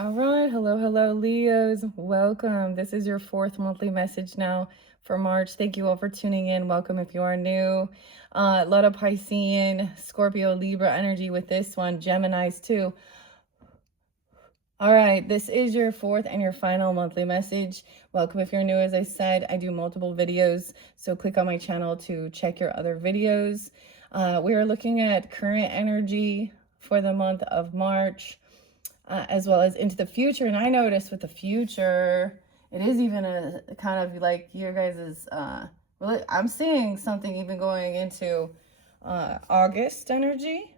All right, hello, Leos. Welcome. This is your fourth monthly message now for March. Thank you all for tuning in. Welcome if you are new. A lot of Piscean, Scorpio, Libra energy with this one, Geminis too. All right, this is your fourth and your final monthly message. Welcome if you're new. As I said, I do multiple videos, so click on my channel to check your other videos. We are looking at current energy for the month of March. As well as into the future. And I noticed with the future, it is even a kind of like your guys's, really, I'm seeing something even going into August energy.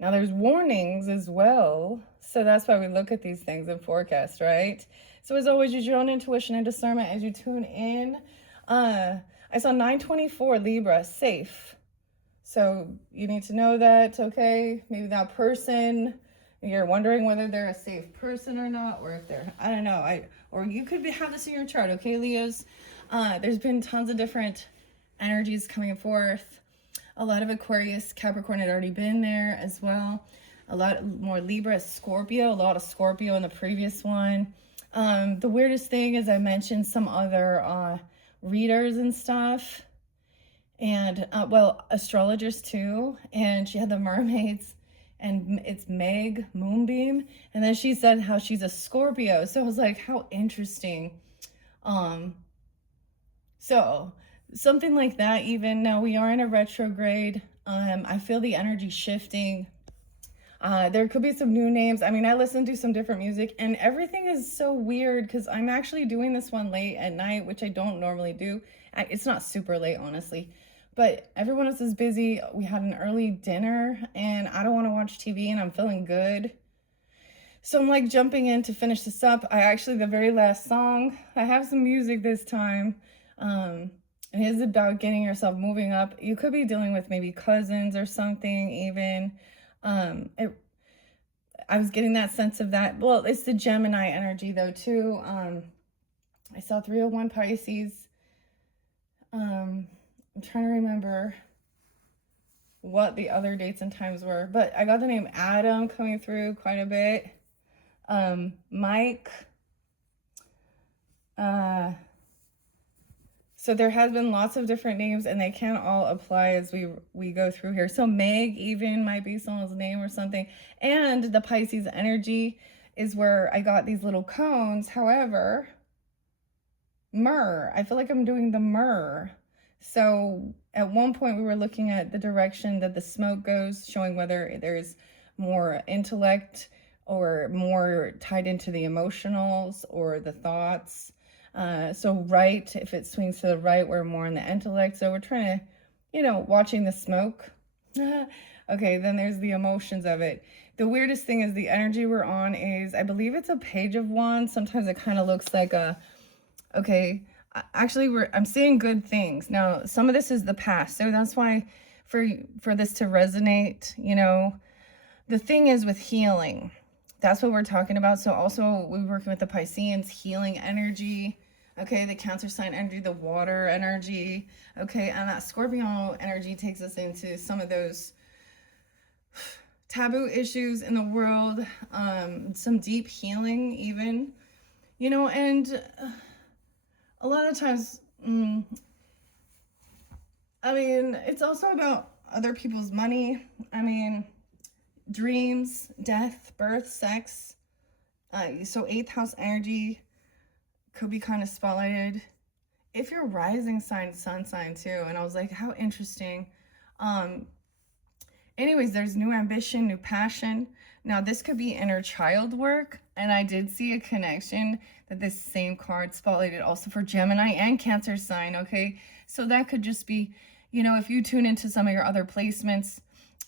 Now there's warnings as well. So that's why we look at these things and forecast, right? So as always, use your own intuition and discernment as you tune in. I saw 924 Libra, safe. So you need to know that, okay, maybe that person, you're wondering whether they're a safe person or not, or if they're, I don't know, or you could have this in your chart, okay, Leos? There's been tons of different energies coming forth. A lot of Aquarius, Capricorn had already been there as well. A lot more Libra, Scorpio, a lot of Scorpio in the previous one. The weirdest thing is I mentioned some other readers and stuff, and well, astrologers too, and she had the mermaids, and it's Meg Moonbeam, and then she said how she's a Scorpio. So I was like, how interesting. So something like that. Even now we are in a retrograde. I feel the energy shifting. There could be some new names. I mean, I listen to some different music and everything is so weird because I'm actually doing this one late at night, which I don't normally do. It's not super late, honestly, but everyone else is busy. We had an early dinner and I don't want to watch TV and I'm feeling good. So I'm like jumping in to finish this up. The very last song, I have some music this time. It is about getting yourself moving up. You could be dealing with maybe cousins or something even. I was getting that sense of that. Well, it's the Gemini energy though too. I saw 301 Pisces. I'm trying to remember what the other dates and times were, but I got the name Adam coming through quite a bit. Mike. So there has been lots of different names and they can all apply as we go through here. So Meg even might be someone's name or something. And the Pisces energy is where I got these little cones. However, myrrh, I feel like I'm doing the myrrh. So at one point we were looking at the direction that the smoke goes, showing whether there's more intellect or more tied into the emotionals or the thoughts. So right, if it swings to the right, we're more in the intellect. So we're trying to, watching the smoke. Okay, then there's the emotions of it. The weirdest thing is the energy we're on is, I believe it's a page of wands. Sometimes it kind of looks like okay, actually I'm seeing good things. Now, some of this is the past. So that's why for this to resonate, the thing is with healing. That's what we're talking about. So also we're working with the Pisceans, healing energy. Okay, the Cancer sign energy, the water energy. Okay, and that Scorpio energy takes us into some of those taboo issues in the world, some deep healing even, and a lot of times, I mean, it's also about other people's money. I mean, dreams, death, birth, sex. So 8th house energy could be kind of spotlighted. If you're rising sign, sun sign too. And I was like, how interesting. Anyways, there's new ambition, new passion. Now this could be inner child work. And I did see a connection that this same card spotlighted also for Gemini and Cancer sign. Okay. So that could just be, if you tune into some of your other placements,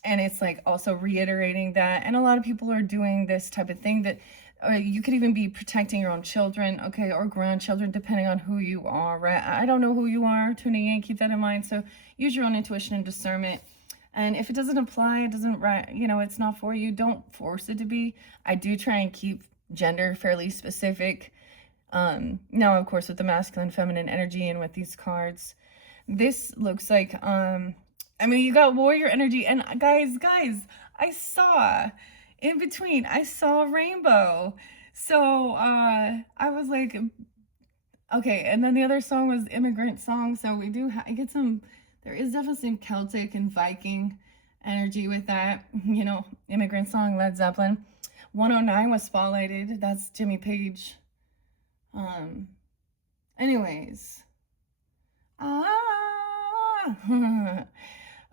and it's like also reiterating that. And a lot of people are doing this type of thing that you could even be protecting your own children, okay, or grandchildren, depending on who you are, right? I don't know who you are tuning in. Keep that in mind. So use your own intuition and discernment. And if it doesn't apply, it doesn't, it's not for you. Don't force it to be. I do try and keep gender fairly specific. Now, of course, with the masculine, feminine energy and with these cards, this looks like, you got warrior energy. And guys, I saw in between, I saw a rainbow. So I was like, okay. And then the other song was Immigrant Song. So we do get some, there is definitely some Celtic and Viking energy with that. You know, Immigrant Song, Led Zeppelin. 109 was spotlighted. That's Jimmy Page. Um, anyways. Ah.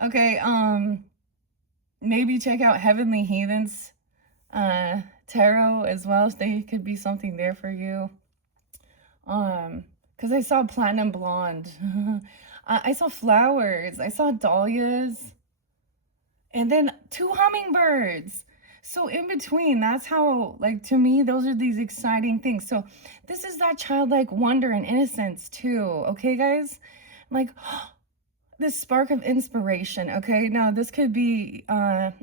Okay, maybe check out Heavenly Heathens tarot as well. So they could be something there for you. Because I saw Platinum Blonde. I saw flowers. I saw dahlias. And then 2 hummingbirds. So in between, that's how, like, to me, those are these exciting things. So this is that childlike wonder and innocence too. Okay, guys? Like, this spark of inspiration. Okay, now this could be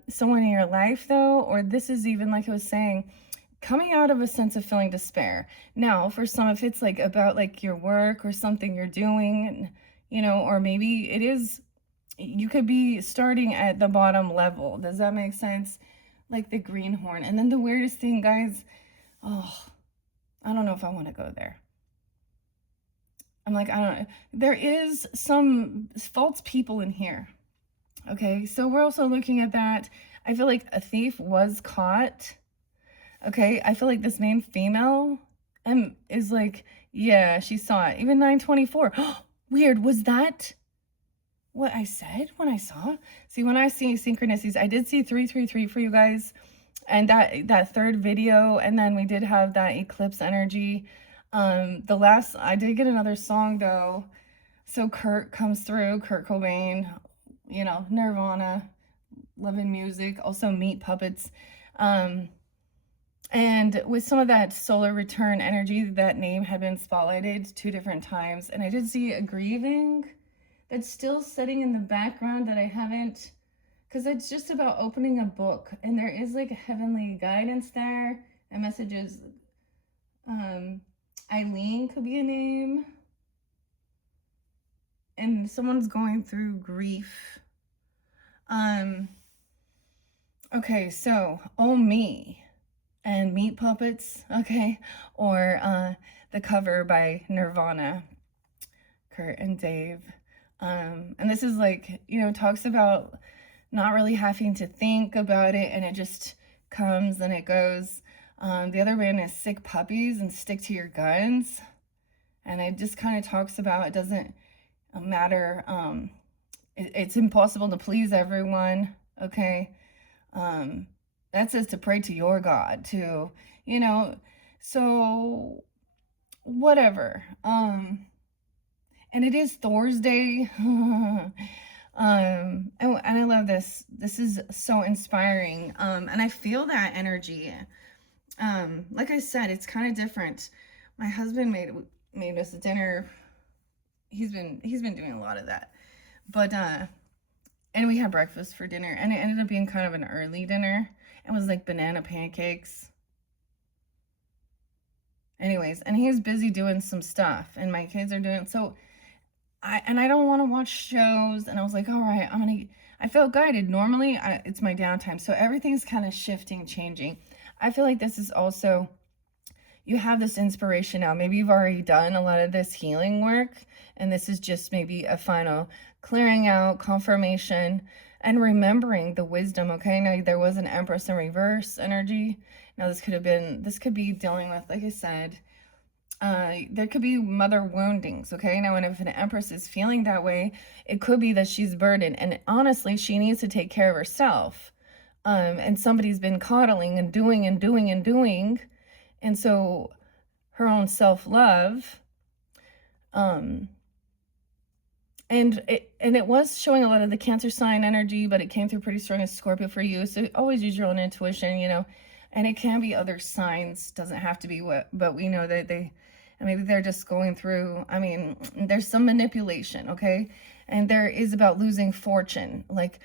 someone in your life though, or this is even, like I was saying, coming out of a sense of feeling despair. Now for some, if it's like about like your work or something you're doing, and you know, or maybe it is, you could be starting at the bottom level. Does that make sense? Like the greenhorn. And then the weirdest thing, guys, oh, I don't know if I want to go there. I'm like, I don't know. There is some false people in here. Okay, so we're also looking at that. I feel like a thief was caught. Okay, I feel like this main female is like, yeah, she saw it. Even 924. Weird. Was that what I said when I saw? See, when I see synchronicities, I did see 333 for you guys, and that third video, and then we did have that eclipse energy. The last, I did get another song though. So Kurt comes through, Kurt Cobain, you know, Nirvana, loving music, also Meat Puppets. And with some of that solar return energy, that name had been spotlighted 2 different times. And I did see a grieving that's still sitting in the background that I haven't, because it's just about opening a book. And there is like a heavenly guidance there and messages. Eileen could be a name. And someone's going through grief. Okay, so Oh Me and Meat Puppets, okay, or the cover by Nirvana, Kurt and Dave. And this is like, you know, talks about not really having to think about it, and it just comes and it goes. The other band is Sick Puppies and Stick to Your Guns. And it just kind of talks about, it doesn't matter, it's impossible to please everyone, okay? That says to pray to your God too, you know, so whatever. And it is Thursday. And I love this. This is so inspiring. And I feel that energy. Like I said, it's kind of different. My husband made us dinner. He's been doing a lot of that. But and we had breakfast for dinner, and it ended up being kind of an early dinner. It was like banana pancakes. Anyways, and he's busy doing some stuff, and my kids are doing so. I don't want to watch shows, and I was like, all right, I felt guided. Normally, it's my downtime, so everything's kind of shifting, changing. I feel like this is also, you have this inspiration now. Maybe you've already done a lot of this healing work, and this is just maybe a final clearing out, confirmation, and remembering the wisdom. Okay, now there was an Empress in reverse energy. Now this could be dealing with, like I said, there could be mother woundings. Okay, now, and if an Empress is feeling that way, it could be that she's burdened, and honestly, she needs to take care of herself. And somebody's been coddling and doing and doing and doing. And so her own self-love, and it was showing a lot of the Cancer sign energy, but it came through pretty strong as Scorpio for you. So always use your own intuition, you know, and it can be other signs, doesn't have to be but we know that maybe they're just going through, I mean, there's some manipulation, okay? And there is about losing fortune. Like,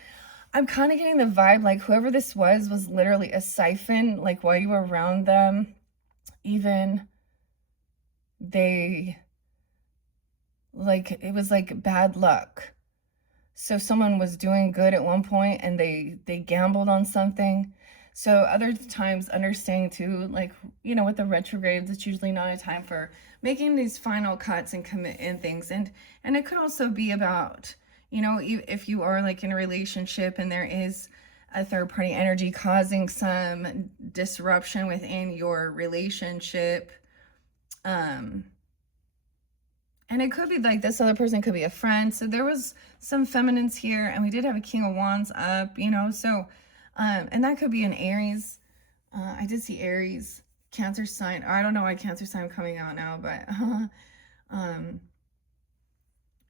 I'm kind of getting the vibe like whoever this was literally a siphon, like while you were around them, even they, like, it was like bad luck. So someone was doing good at one point and they gambled on something. So other times understanding too, like, with the retrogrades, it's usually not a time for making these final cuts and commit in things. And it could also be about, if you are like in a relationship and there is a third party energy causing some disruption within your relationship. And it could be like this other person could be a friend. So there was some feminines here, and we did have a King of Wands up, so and that could be an Aries. I did see Aries, Cancer sign. I don't know why Cancer sign coming out now, but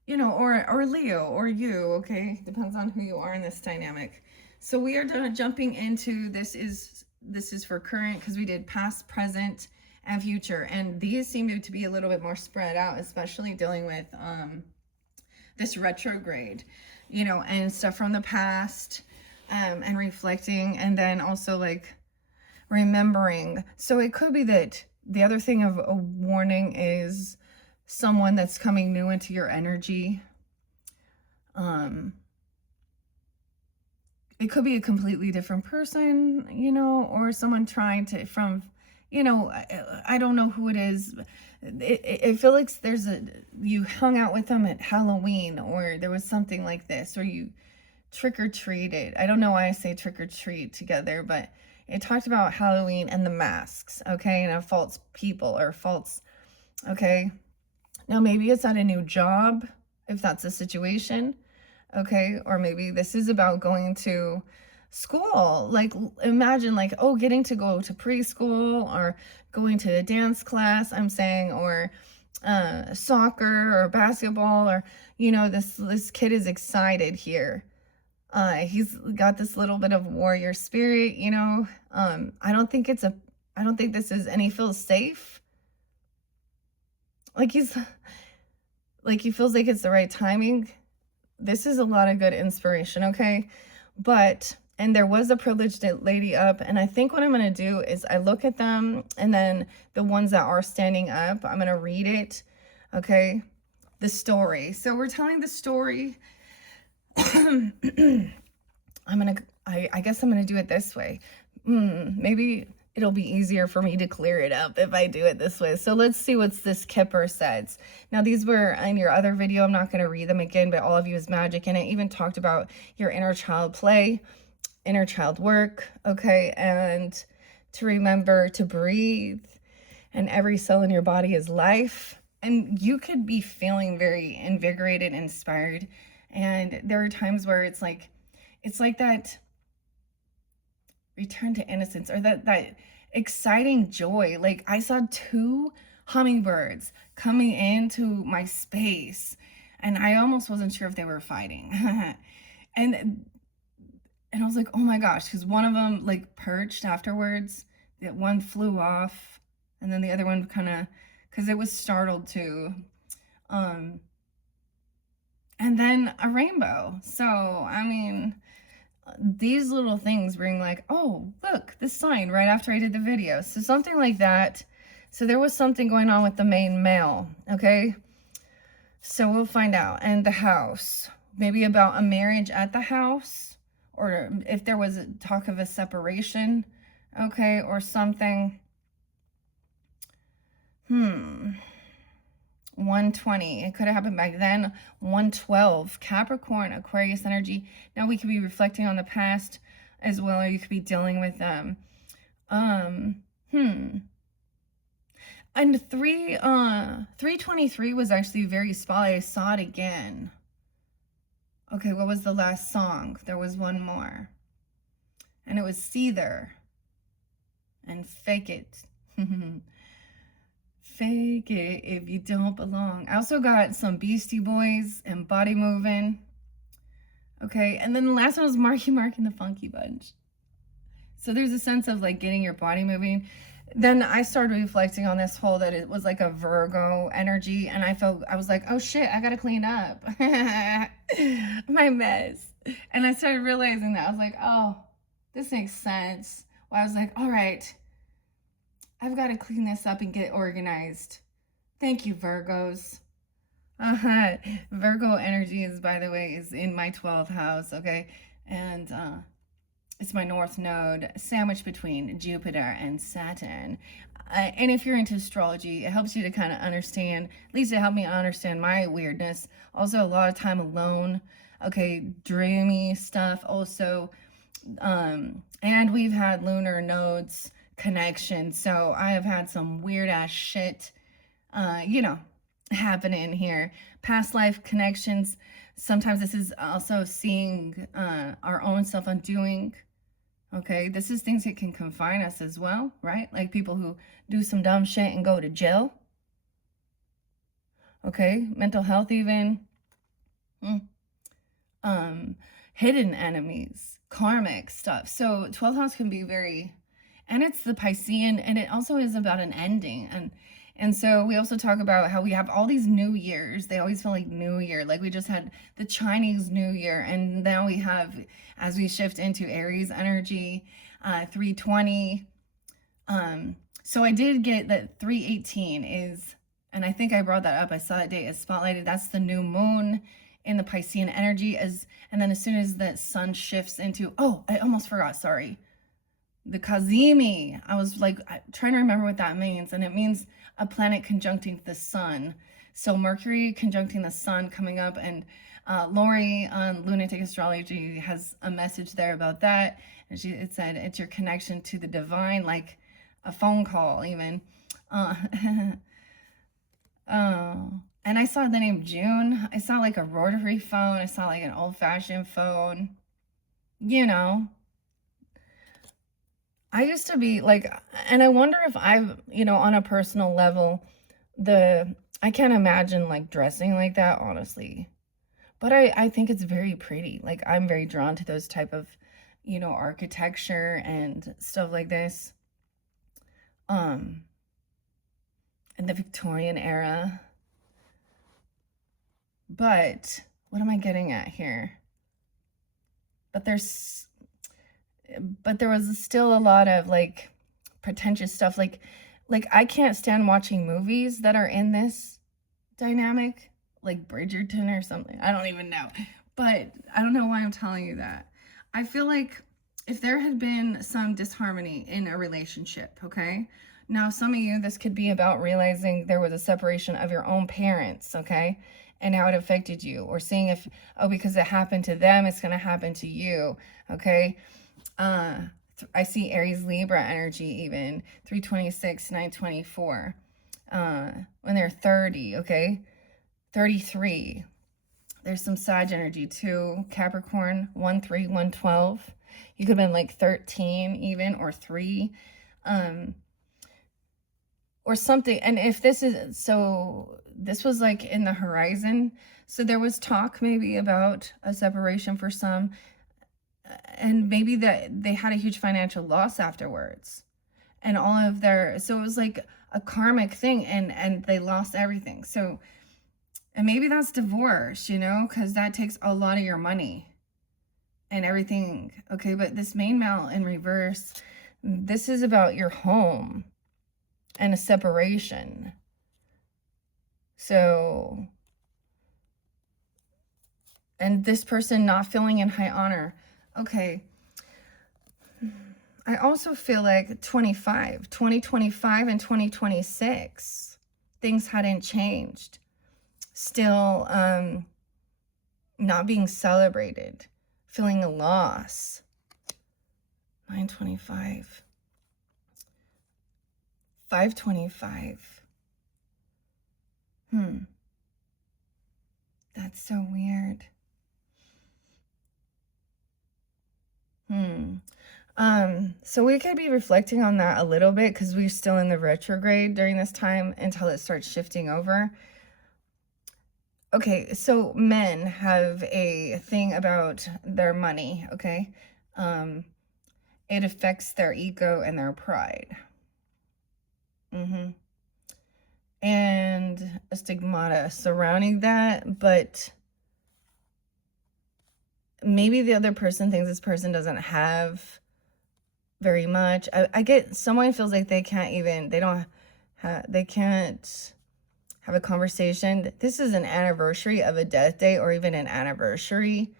or Leo or you, okay? Depends on who you are in this dynamic. So we are jumping into this is for current, because we did past, present, and future, and these seem to be a little bit more spread out, especially dealing with this retrograde, and stuff from the past, and reflecting, and then also like remembering. So it could be that the other thing of a warning is someone that's coming new into your energy. It could be a completely different person, or someone trying to I don't know who it is. It feels like you hung out with them at Halloween, or there was something like this, or you trick-or-treated. I don't know why I say trick-or-treat together, but it talked about Halloween and the masks, okay, and a false people or false, okay. Now maybe it's at a new job, if that's the situation, okay, or maybe this is about going to school. Like, imagine like, oh, getting to go to preschool, or going to a dance class, I'm saying, or soccer or basketball, or this kid is excited here. He's got this little bit of warrior spirit, I don't think this is, and he feels safe. Like he feels like it's the right timing. This is a lot of good inspiration, okay? And there was a privileged lady up, and I think what I'm going to do is I look at them, and then the ones that are standing up, I'm going to read it, okay? The story. So we're telling the story. I guess I'm going to do it this way. Maybe it'll be easier for me to clear it up if I do it this way. So let's see what this Kipper says. Now, these were in your other video. I'm not going to read them again, but all of you is magic. And I even talked about your inner child play, inner child work, okay? And to remember to breathe, and every cell in your body is life. And you could be feeling very invigorated, inspired. And there are times where it's like that return to innocence, or that exciting joy. Like, I saw 2 hummingbirds coming into my space, and I almost wasn't sure if they were fighting. and I was like, oh my gosh, because one of them like perched afterwards. That one flew off, and then the other one kind of, because it was startled too. And then a rainbow. So I mean, these little things bring like, oh, look, this sign right after I did the video. So something like that. So there was something going on with the main male, okay? So we'll find out. And the house, maybe about a marriage at the house, or if there was a talk of a separation, okay, or something. 120, it could have happened back then. 112, Capricorn, Aquarius energy. Now we could be reflecting on the past as well, or you could be dealing with them. And 323 was actually very spotty. I saw it again. Okay, what was the last song? There was one more, and it was Seether and Fake It. Fake it if you don't belong. I also got some Beastie Boys and Body Moving. Okay, and then the last one was Marky Mark and the Funky Bunch. So there's a sense of like getting your body moving. Then I started reflecting on this whole, that it was like a Virgo energy, and I was like, oh shit, I gotta clean up my mess. And I started realizing that. I was like, oh, this makes sense. Well, I was like, all right, I've got to clean this up and get organized. Thank you, Virgos. Virgo energy is, by the way, is in my 12th house, okay? And It's my north node, sandwiched between Jupiter and Saturn. And if you're into astrology, it helps you to kind of understand, at least it helped me understand my weirdness. Also, a lot of time alone. Okay, dreamy stuff. Also, and we've had lunar nodes connection. So I have had some weird ass shit, you know, happening here. Past life connections. Sometimes this is also seeing our own self undoing. Okay, this is things that can confine us as well, right? Like people who do some dumb shit and go to jail. Okay, mental health even. Hidden enemies, karmic stuff. So 12th house can be very, and it's the Piscean, and it also is about an ending. And so we also talk about how we have all these new years. They always feel like New Year. Like we just had the Chinese New Year, and now we have, as we shift into Aries energy, 320. So I did get that 318 is, and I think I brought that up. I saw that date as spotlighted. That's the new moon in the Piscean energy. And then as soon as the sun shifts into, oh, I almost forgot, sorry. The Kazemi, I was like trying to remember what that means. And it means a planet conjuncting the sun. So Mercury conjuncting the sun coming up. And Lori on Lunatic Astrology has a message there about that. And it said, it's your connection to the divine, like a phone call even. And I saw the name June. I saw like a rotary phone. I saw like an old-fashioned phone. You know, I used to be like, and I wonder if I've, you know, on a personal level, I can't imagine like dressing like that, honestly. But I think it's very pretty. Like I'm very drawn to those type of, you know, architecture and stuff like this. In the Victorian era. But what am I getting at here? But there was still a lot of like pretentious stuff. Like I can't stand watching movies that are in this dynamic, like Bridgerton or something. I don't even know. But I don't know why I'm telling you that. I feel like if there had been some disharmony in a relationship, okay? Now, some of you, this could be about realizing there was a separation of your own parents, okay? And how it affected you. Or seeing if, oh, because it happened to them, it's going to happen to you, okay? I see Aries Libra energy even, 326, 924. When they're 30, okay? 33. There's some Sag energy too. Capricorn, 1-3, 112. You could have been like 13 even, or 3. Or something. And if this is, so this was like in the horizon. So there was talk maybe about a separation for some. And maybe that they had a huge financial loss afterwards. And all of their, so it was like a karmic thing, and they lost everything. So, and maybe that's divorce, you know, because that takes a lot of your money and everything. Okay, but this main mount in reverse, this is about your home and a separation. So, and this person not feeling in high honor. Okay. I also feel like 2025 and 2026, things hadn't changed. Still not being celebrated, feeling a loss. 925. 525. That's so weird. So we could be reflecting on that a little bit because we're still in the retrograde during this time until it starts shifting over. Okay, so men have a thing about their money, okay? It affects their ego and their pride. And a stigmata surrounding that, but maybe the other person thinks this person doesn't have very much. I get someone feels like they can't even, they can't have a conversation. This is an anniversary of a death day or even an anniversary.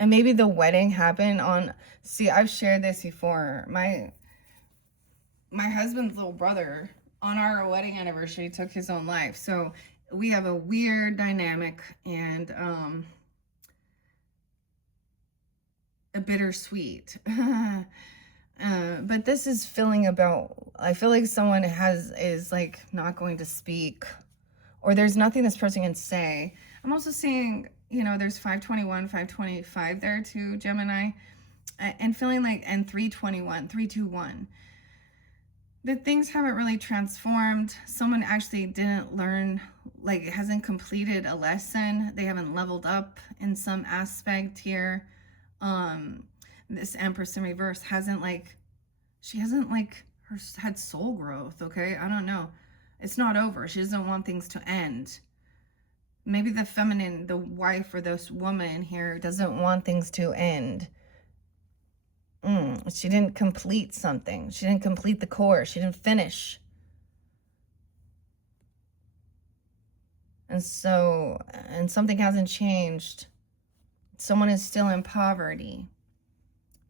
And maybe the wedding happened on, see, I've shared this before. My husband's little brother on our wedding anniversary took his own life. So we have a weird dynamic and a bittersweet. But this is feeling about, I feel like someone is like not going to speak, or there's nothing this person can say. I'm also seeing, you know, there's 521, 525 there too, Gemini, and feeling like, and 321, 321. That things haven't really transformed. Someone actually didn't learn, like hasn't completed a lesson. They haven't leveled up in some aspect here. This Empress in reverse hasn't like, she hasn't like had soul growth, okay? I don't know. It's not over. She doesn't want things to end. Maybe the feminine, the wife or this woman here doesn't want things to end. She didn't complete something. She didn't complete the course. She didn't finish. And so, and something hasn't changed. Someone is still in poverty.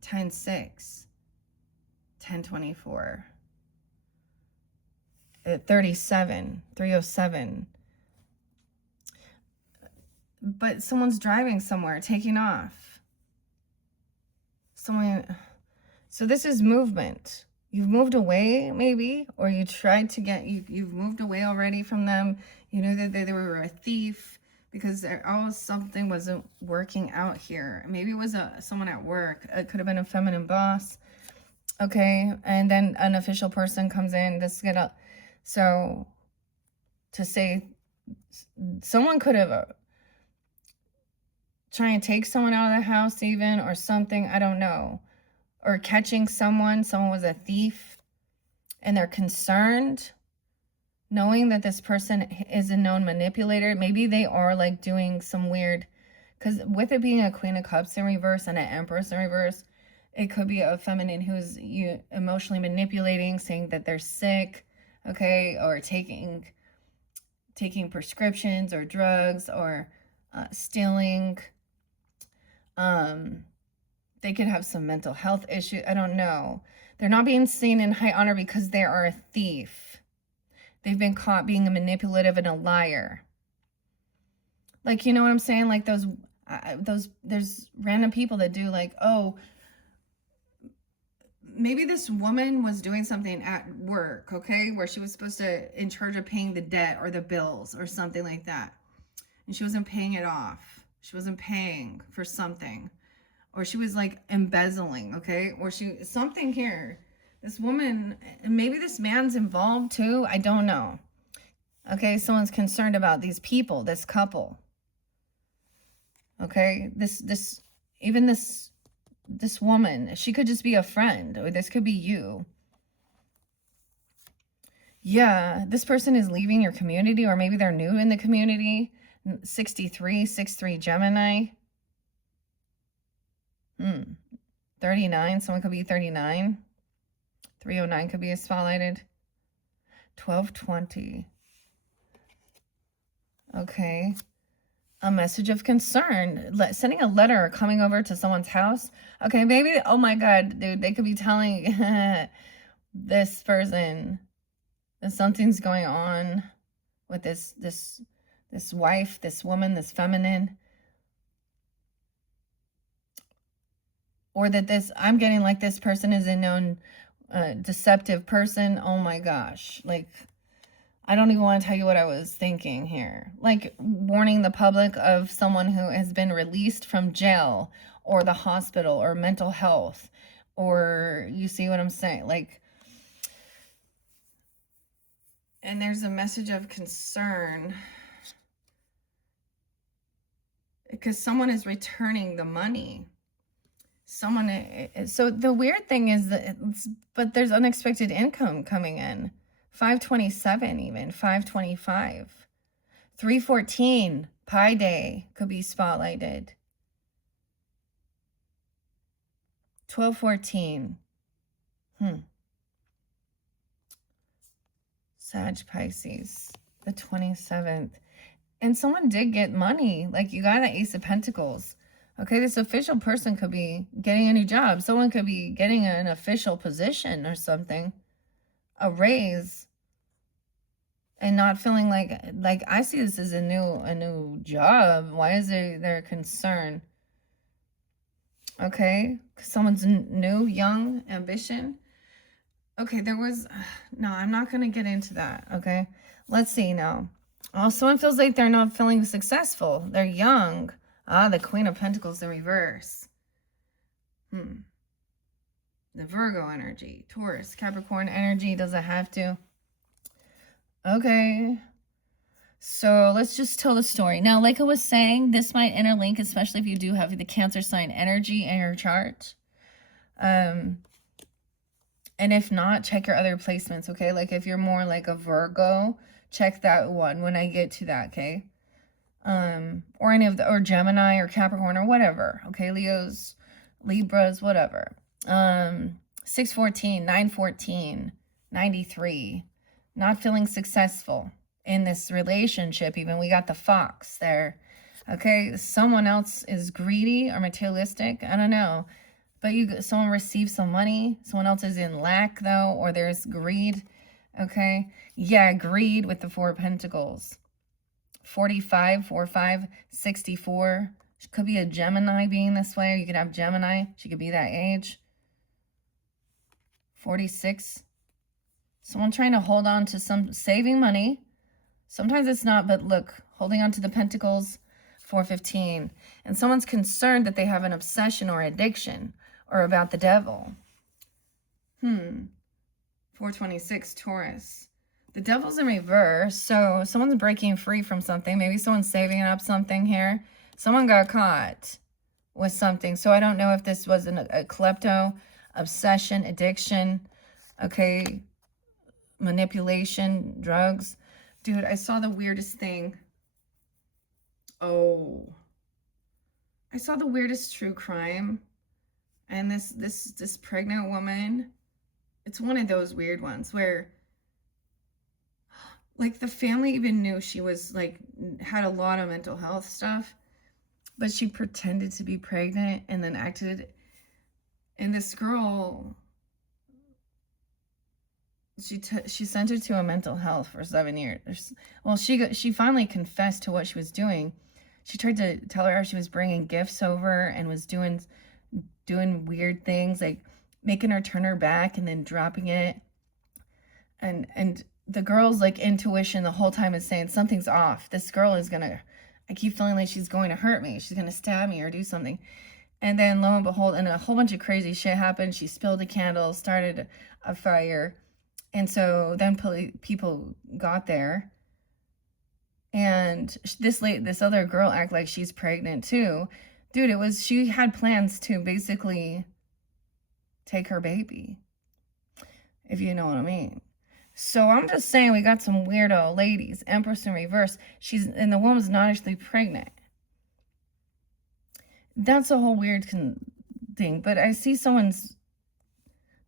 10-6. 10-24. 37. 307. But someone's driving somewhere, taking off. Someone, so this is movement. You've moved away, maybe, or you tried to get, you've moved away already from them. You knew that they were a thief because something wasn't working out here. Maybe it was someone at work. It could have been a feminine boss. Okay, and then an official person comes in. So to say, someone could have try and take someone out of the house even, or something, I don't know. Or catching someone was a thief, and they're concerned, knowing that this person is a known manipulator. Maybe they are like doing some weird, because with it being a Queen of Cups in reverse and an Empress in reverse, it could be a feminine who's emotionally manipulating, saying that they're sick, okay, or taking prescriptions or drugs, or stealing. They could have some mental health issue. I don't know. They're not being seen in high honor because they are a thief. They've been caught being a manipulative and a liar. Like, you know what I'm saying? Like there's random people that do like, oh, maybe this woman was doing something at work, okay, where she was supposed to, in charge of paying the debt or the bills or something like that. And she wasn't paying it off. She wasn't paying for something. Or she was like embezzling, okay? Or something here. This woman, maybe this man's involved too. I don't know. Okay, someone's concerned about these people, this couple. Okay, this woman, she could just be a friend, or this could be you. Yeah, this person is leaving your community, or maybe they're new in the community. 63 Gemini. 39, someone could be 39. 309 could be spotlighted. 1220. Okay. A message of concern. Sending a letter or coming over to someone's house. Okay, maybe, oh my God, dude, they could be telling this person that something's going on with this wife, this woman, this feminine. Or that I'm getting like this person is a known deceptive person. Oh my gosh. Like, I don't even want to tell you what I was thinking here. Like warning the public of someone who has been released from jail or the hospital or mental health, or you see what I'm saying? Like, and there's a message of concern because someone is returning the money. So the weird thing is that but there's unexpected income coming in. 527 even, 525. 314, Pi Day could be spotlighted. 1214. Sag Pisces, the 27th. And someone did get money. Like you got an Ace of Pentacles. Okay, this official person could be getting a new job. Someone could be getting an official position or something, a raise, and not feeling like I see this as a new job. Why is there concern? Okay, someone's new, young, ambition. Okay, there was no, I'm not going to get into that, okay? Let's see now. Oh, someone feels like they're not feeling successful. They're young. Ah, the Queen of Pentacles, the reverse. The Virgo energy, Taurus, Capricorn energy, does it have to? Okay. So let's just tell the story. Now, like I was saying, this might interlink, especially if you do have the Cancer sign energy in your chart. And if not, check your other placements, okay? Like if you're more like a Virgo, check that one when I get to that, okay? Or any of the, or Gemini or Capricorn or whatever, okay? Leos, Libras, whatever. 614, 914, 93. Not feeling successful in this relationship. Even we got the fox there. Okay, someone else is greedy or materialistic. I don't know. But someone receives some money. Someone else is in lack though, or there's greed. Okay, yeah, greed with the Four of Pentacles. 45, 45, 64. She could be a Gemini being this way, or you could have Gemini. She could be that age. 46. Someone trying to hold on to some, saving money. Sometimes it's not, but look, holding on to the Pentacles. 415. And someone's concerned that they have an obsession or addiction or about the devil. 426, Taurus. The devil's in reverse, so someone's breaking free from something. Maybe someone's saving up something here. Someone got caught with something. So I don't know if this was a klepto, obsession, addiction, okay, manipulation, drugs. Dude, I saw the weirdest thing. Oh, I saw the weirdest true crime. And this pregnant woman, it's one of those weird ones where like the family even knew she was like, had a lot of mental health stuff, but she pretended to be pregnant and then acted. And this girl, she sent her to a mental health for 7 years. Well, she finally confessed to what she was doing. She tried to tell her how she was bringing gifts over and was doing weird things, like making her turn her back and then dropping it. And the girl's like intuition the whole time is saying something's off. This girl is gonna, I keep feeling like she's going to hurt me. She's gonna stab me or do something. And then lo and behold, and a whole bunch of crazy shit happened. She spilled a candle, started a fire. And so then people got there. And this other girl act like she's pregnant too. Dude, she had plans to basically take her baby, if you know what I mean. So I'm just saying we got some weirdo ladies. Empress in reverse. And the woman's not actually pregnant. That's a whole weird thing. But I see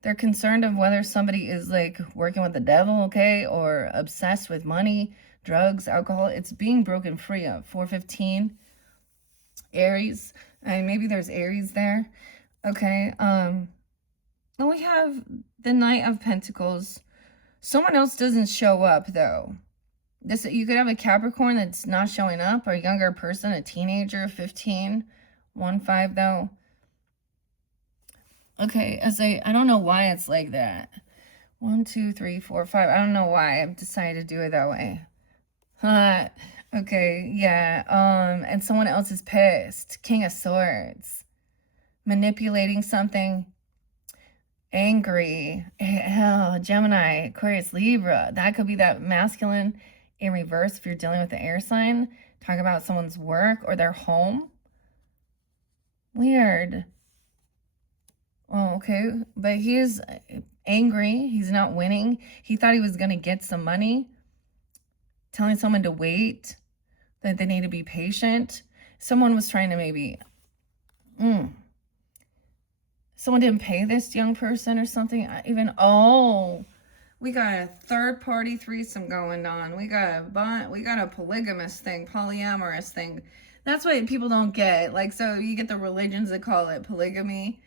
they're concerned of whether somebody is like working with the devil, okay, or obsessed with money, drugs, alcohol. It's being broken free of. 415. Aries. And maybe there's Aries there. Okay. And we have the Knight of Pentacles. Someone else doesn't show up though. You could have a Capricorn that's not showing up, or a younger person, a teenager, 15, 1-5 though. Okay, I don't know why it's like that. 1, 2, 3, 4, 5. I don't know why I've decided to do it that way. Okay, yeah. And someone else is pissed. King of Swords. Manipulating something. Angry. Hell, Gemini, Aquarius, Libra. That could be that masculine in reverse if you're dealing with the air sign. Talk about someone's work or their home. Weird. Oh, okay. But he's angry. He's not winning. He thought he was going to get some money. Telling someone to wait. That they need to be patient. Someone was trying to maybe... Someone didn't pay this young person or something. We got a third-party threesome going on. We got a polygamous thing, polyamorous thing. That's what people don't get. Like, so you get the religions that call it polygamy,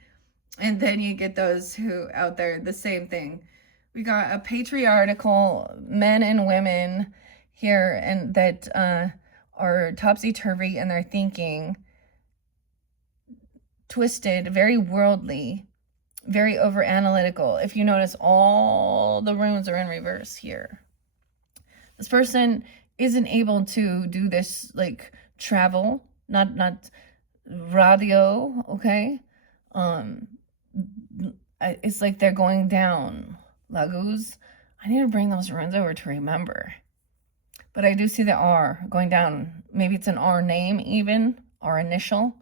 and then you get those who out there, the same thing. We got a patriarchal men and women here, and that are topsy-turvy in their thinking, twisted, very worldly, very over analytical. If you notice, all the runes are in reverse here. This person isn't able to do this, like, travel, not radio, okay? It's like they're going down. Laguz. I need to bring those runes over to remember. But I do see the R going down. Maybe it's an R name even, R initial.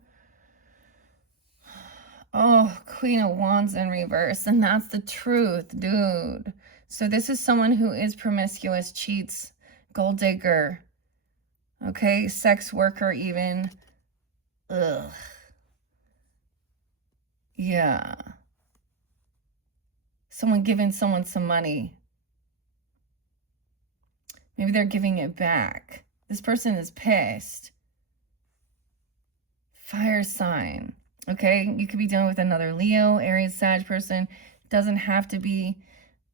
Oh, Queen of Wands in reverse. And that's the truth, dude. So this is someone who is promiscuous, cheats, gold digger, okay? Sex worker even. Ugh. Yeah. Someone giving someone some money. Maybe they're giving it back. This person is pissed. Fire sign. Okay, you could be dealing with another Leo, Aries, Sag person. Doesn't have to be,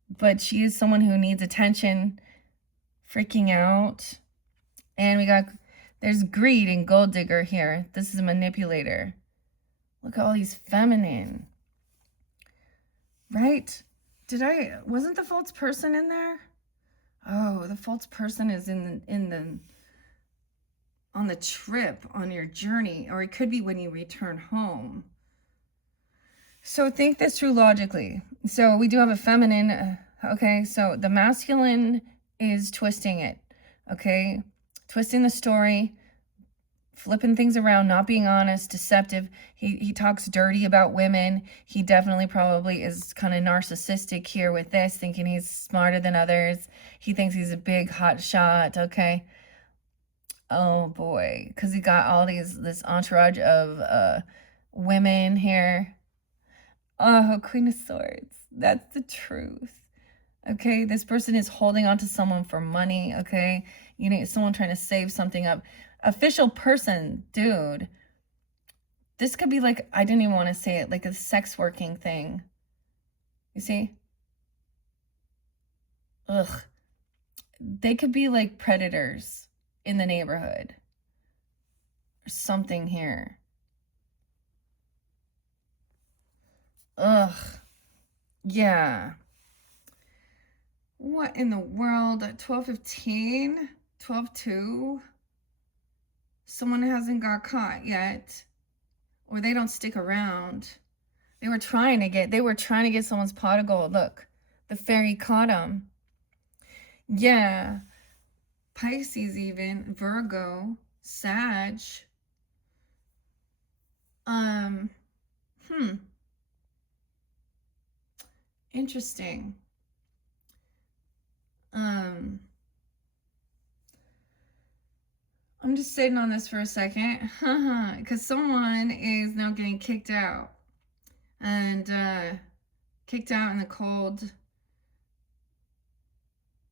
but she is someone who needs attention, freaking out. And we got, there's greed and gold digger here. This is a manipulator. Look at all these feminine. Right? Wasn't the false person in there? Oh, the false person is on the trip, on your journey, or it could be when you return home. So think this through logically. So we do have a feminine, okay? So the masculine is twisting it, okay? Twisting the story, flipping things around, not being honest, deceptive. He talks dirty about women. He definitely probably is kind of narcissistic here with this, thinking he's smarter than others. He thinks he's a big hot shot, okay? Oh boy, because he got all this entourage of women here. Oh, Queen of Swords. That's the truth. Okay, this person is holding on to someone for money, okay? You know, someone trying to save something up. Official person, dude. This could be like, I didn't even want to say it, like a sex working thing. You see? Ugh. They could be like predators in the neighborhood. Or something here. Ugh. Yeah. What in the world? 12:15? 12:2? Someone hasn't got caught yet. Or they don't stick around. They were trying to get someone's pot of gold. Look, the fairy caught them. Yeah. Pisces even, Virgo, Sag. Interesting. I'm just sitting on this for a second, because someone is now getting kicked out, and kicked out in the cold.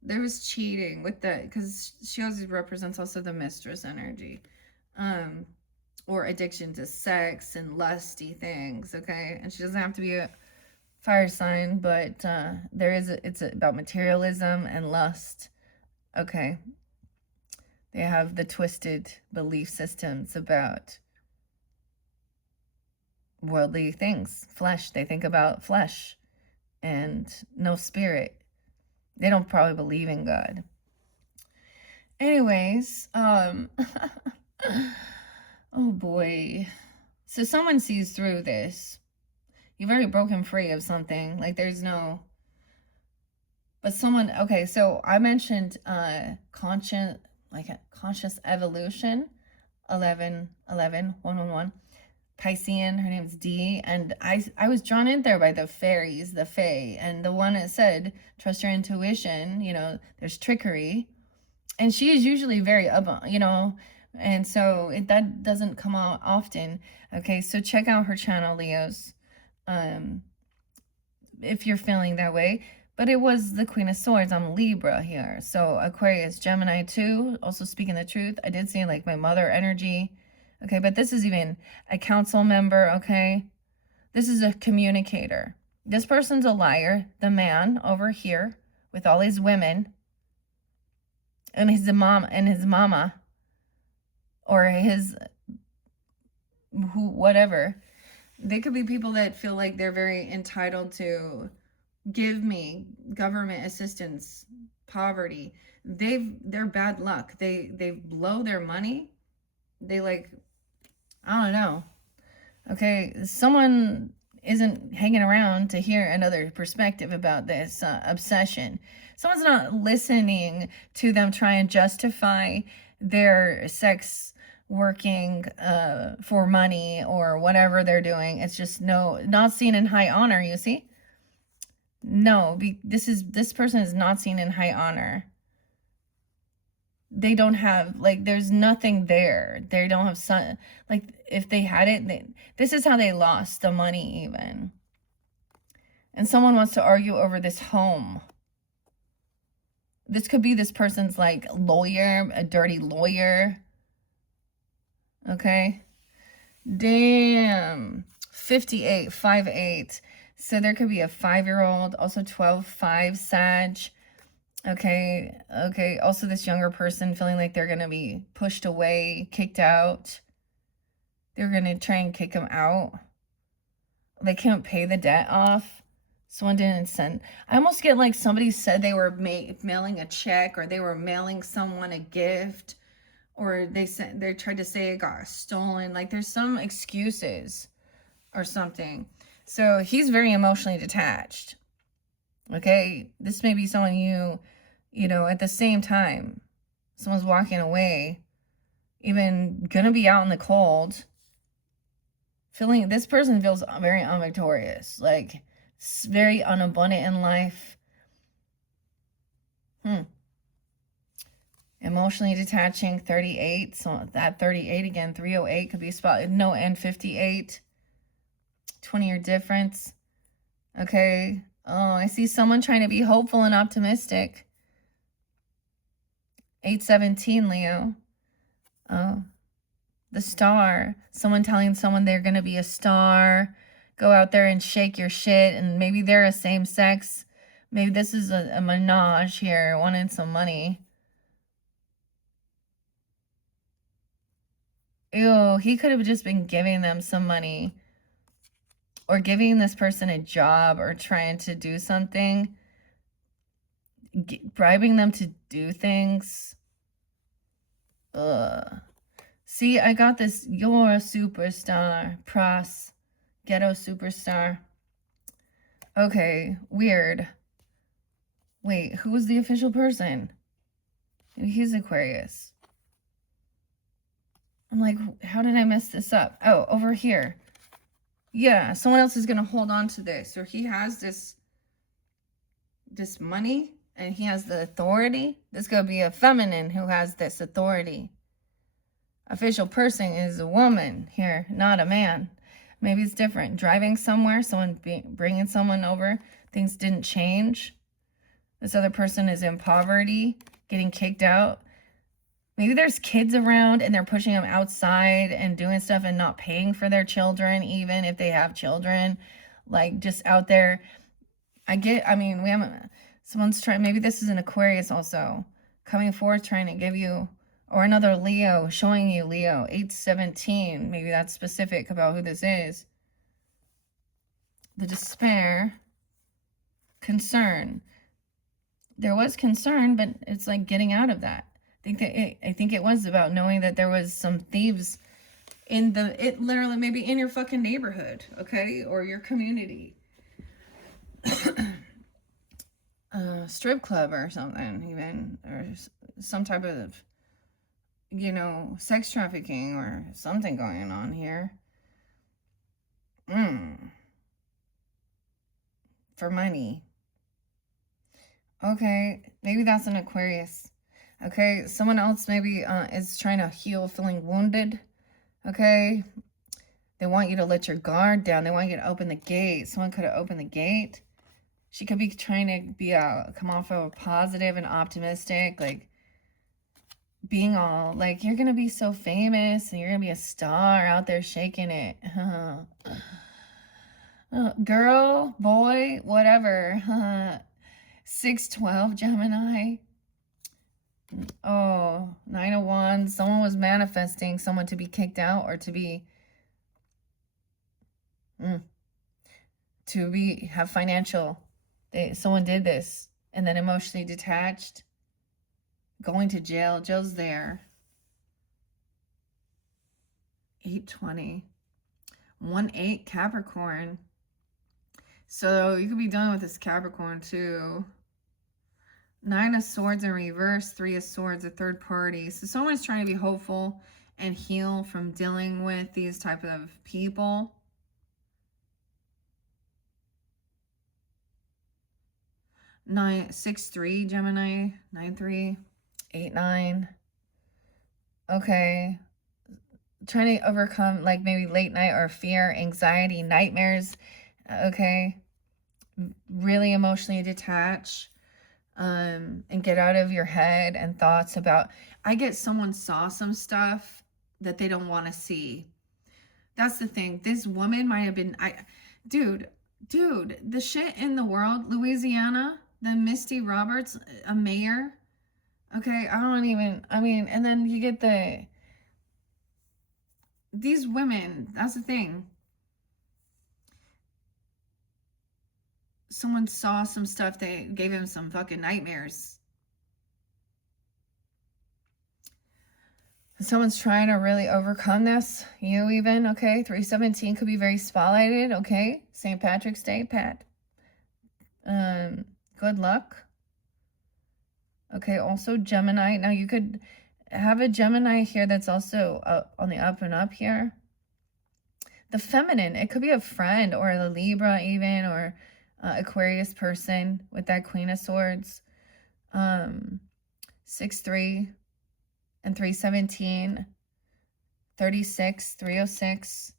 There was cheating with that, because she always represents also the mistress energy, or addiction to sex and lusty things, okay? And she doesn't have to be a fire sign, but it's about materialism and lust, okay? They have the twisted belief systems about worldly things, flesh. They think about flesh and no spirit. They don't probably believe in God. Anyways, oh boy. So someone sees through this. You've already broken free of something. Like there's no... But someone... Okay, so I mentioned conscious evolution, 111, Piscean, her name's Dee, and I was drawn in there by the fairies, the fae, and the one that said, trust your intuition, you know, there's trickery, and she is usually very, you know, and so that doesn't come out often. Okay, so check out her channel, Leos, if you're feeling that way. But it was the Queen of Swords. I'm Libra here. So Aquarius, Gemini too. Also speaking the truth. I did see like my mother energy. Okay, but this is even a council member, okay? This is a communicator. This person's a liar. The man over here with all his women and his mom and his mama or his who whatever. They could be people that feel like they're very entitled to give me government assistance, poverty. They're bad luck. They blow their money. They like, I don't know. Okay, someone isn't hanging around to hear another perspective about this obsession. Someone's not listening to them try and justify their sex working for money or whatever they're doing. It's just not seen in high honor, you see? No, this person is not seen in high honor. They don't have, like, there's nothing there. They don't have some, like, if they had it, this is how they lost the money even. And someone wants to argue over this home. This could be this person's, like, lawyer, a dirty lawyer. Okay? Damn. 58, 5'8". So there could be a 5-year-old, also 12-5 Sag. Okay. Also this younger person feeling like they're going to be pushed away, kicked out. They're going to try and kick them out. They can't pay the debt off. Someone didn't send. I almost get like somebody said they were mailing a check, or they were mailing someone a gift, or they tried to say it got stolen. Like there's some excuses or something. So he's very emotionally detached. Okay, this may be someone you know, at the same time, someone's walking away, even gonna be out in the cold, this person feels very unvictorious, like very unabundant in life. Emotionally detaching, 38, so that 38 again, 308 could be a spot, no, and 58, 20-year difference. Okay, oh, I see someone trying to be hopeful and optimistic. 817, Leo. Oh, the star. Someone telling someone they're going to be a star. Go out there and shake your shit. And maybe they're a same sex. Maybe this is a menage here, wanting some money. Ew, he could have just been giving them some money. Or giving this person a job, or trying to do something. Bribing them to do things. Ugh. See, I got this. You're a superstar. Pros. Ghetto superstar. Okay, weird. Wait, who was the official person? Maybe he's Aquarius. I'm like, how did I mess this up? Oh, over here. Yeah, someone else is going to hold on to this. Or he has this money, and he has the authority. This could be a feminine who has this authority. Official person is a woman here, not a man. Maybe it's different. Driving somewhere, someone bringing someone over, things didn't change. This other person is in poverty, getting kicked out. Maybe there's kids around and they're pushing them outside and doing stuff and not paying for their children, even if they have children. Like, just out there. I mean, we haven't, someone's trying, maybe this is an Aquarius also, coming forth trying to give you, or another Leo, showing you Leo, 817. Maybe that's specific about who this is. The despair, concern. There was concern, but it's like getting out of that. I think it was about knowing that there was some thieves in literally maybe in your fucking neighborhood, okay, or your community. Strip club or something, even, or some type of, you know, sex trafficking or something going on here. For money. Okay, maybe that's an Aquarius. Okay, someone else maybe is trying to heal, feeling wounded. Okay, they want you to let your guard down. They want you to open the gate. Someone could have opened the gate. She could be trying to be come off of positive and optimistic, like being all like, you're gonna be so famous and you're gonna be a star out there shaking it. Girl, boy, whatever. 612 Gemini. Oh, 9 of Wands. Someone was manifesting someone to be kicked out or to be have financial. Someone did this and then emotionally detached, going to jail. Jail's there. 820. 1-8 Capricorn. So you could be dealing with this Capricorn too. 9 of Swords in reverse, 3 of Swords, a third party. So someone's trying to be hopeful and heal from dealing with these type of people. 6-3 Gemini, 9-3, 8-9. Okay. Trying to overcome like maybe late night or fear, anxiety, nightmares. Okay. Really emotionally detach. And get out of your head and thoughts about, I get someone saw some stuff that they don't want to see. That's the thing. This woman might have been, dude, the shit in the world, Louisiana, the Misty Roberts, a mayor. Okay, and then you get these women, that's the thing. Someone saw some stuff that gave him some fucking nightmares. Someone's trying to really overcome this. You even, okay? 317 could be very spotlighted, okay? St. Patrick's Day, Pat. Good luck. Okay, also Gemini. Now you could have a Gemini here that's also on the up and up here. The feminine, it could be a friend or a Libra even, or Aquarius person with that Queen of Swords. 6-3 and 317, 36, 306.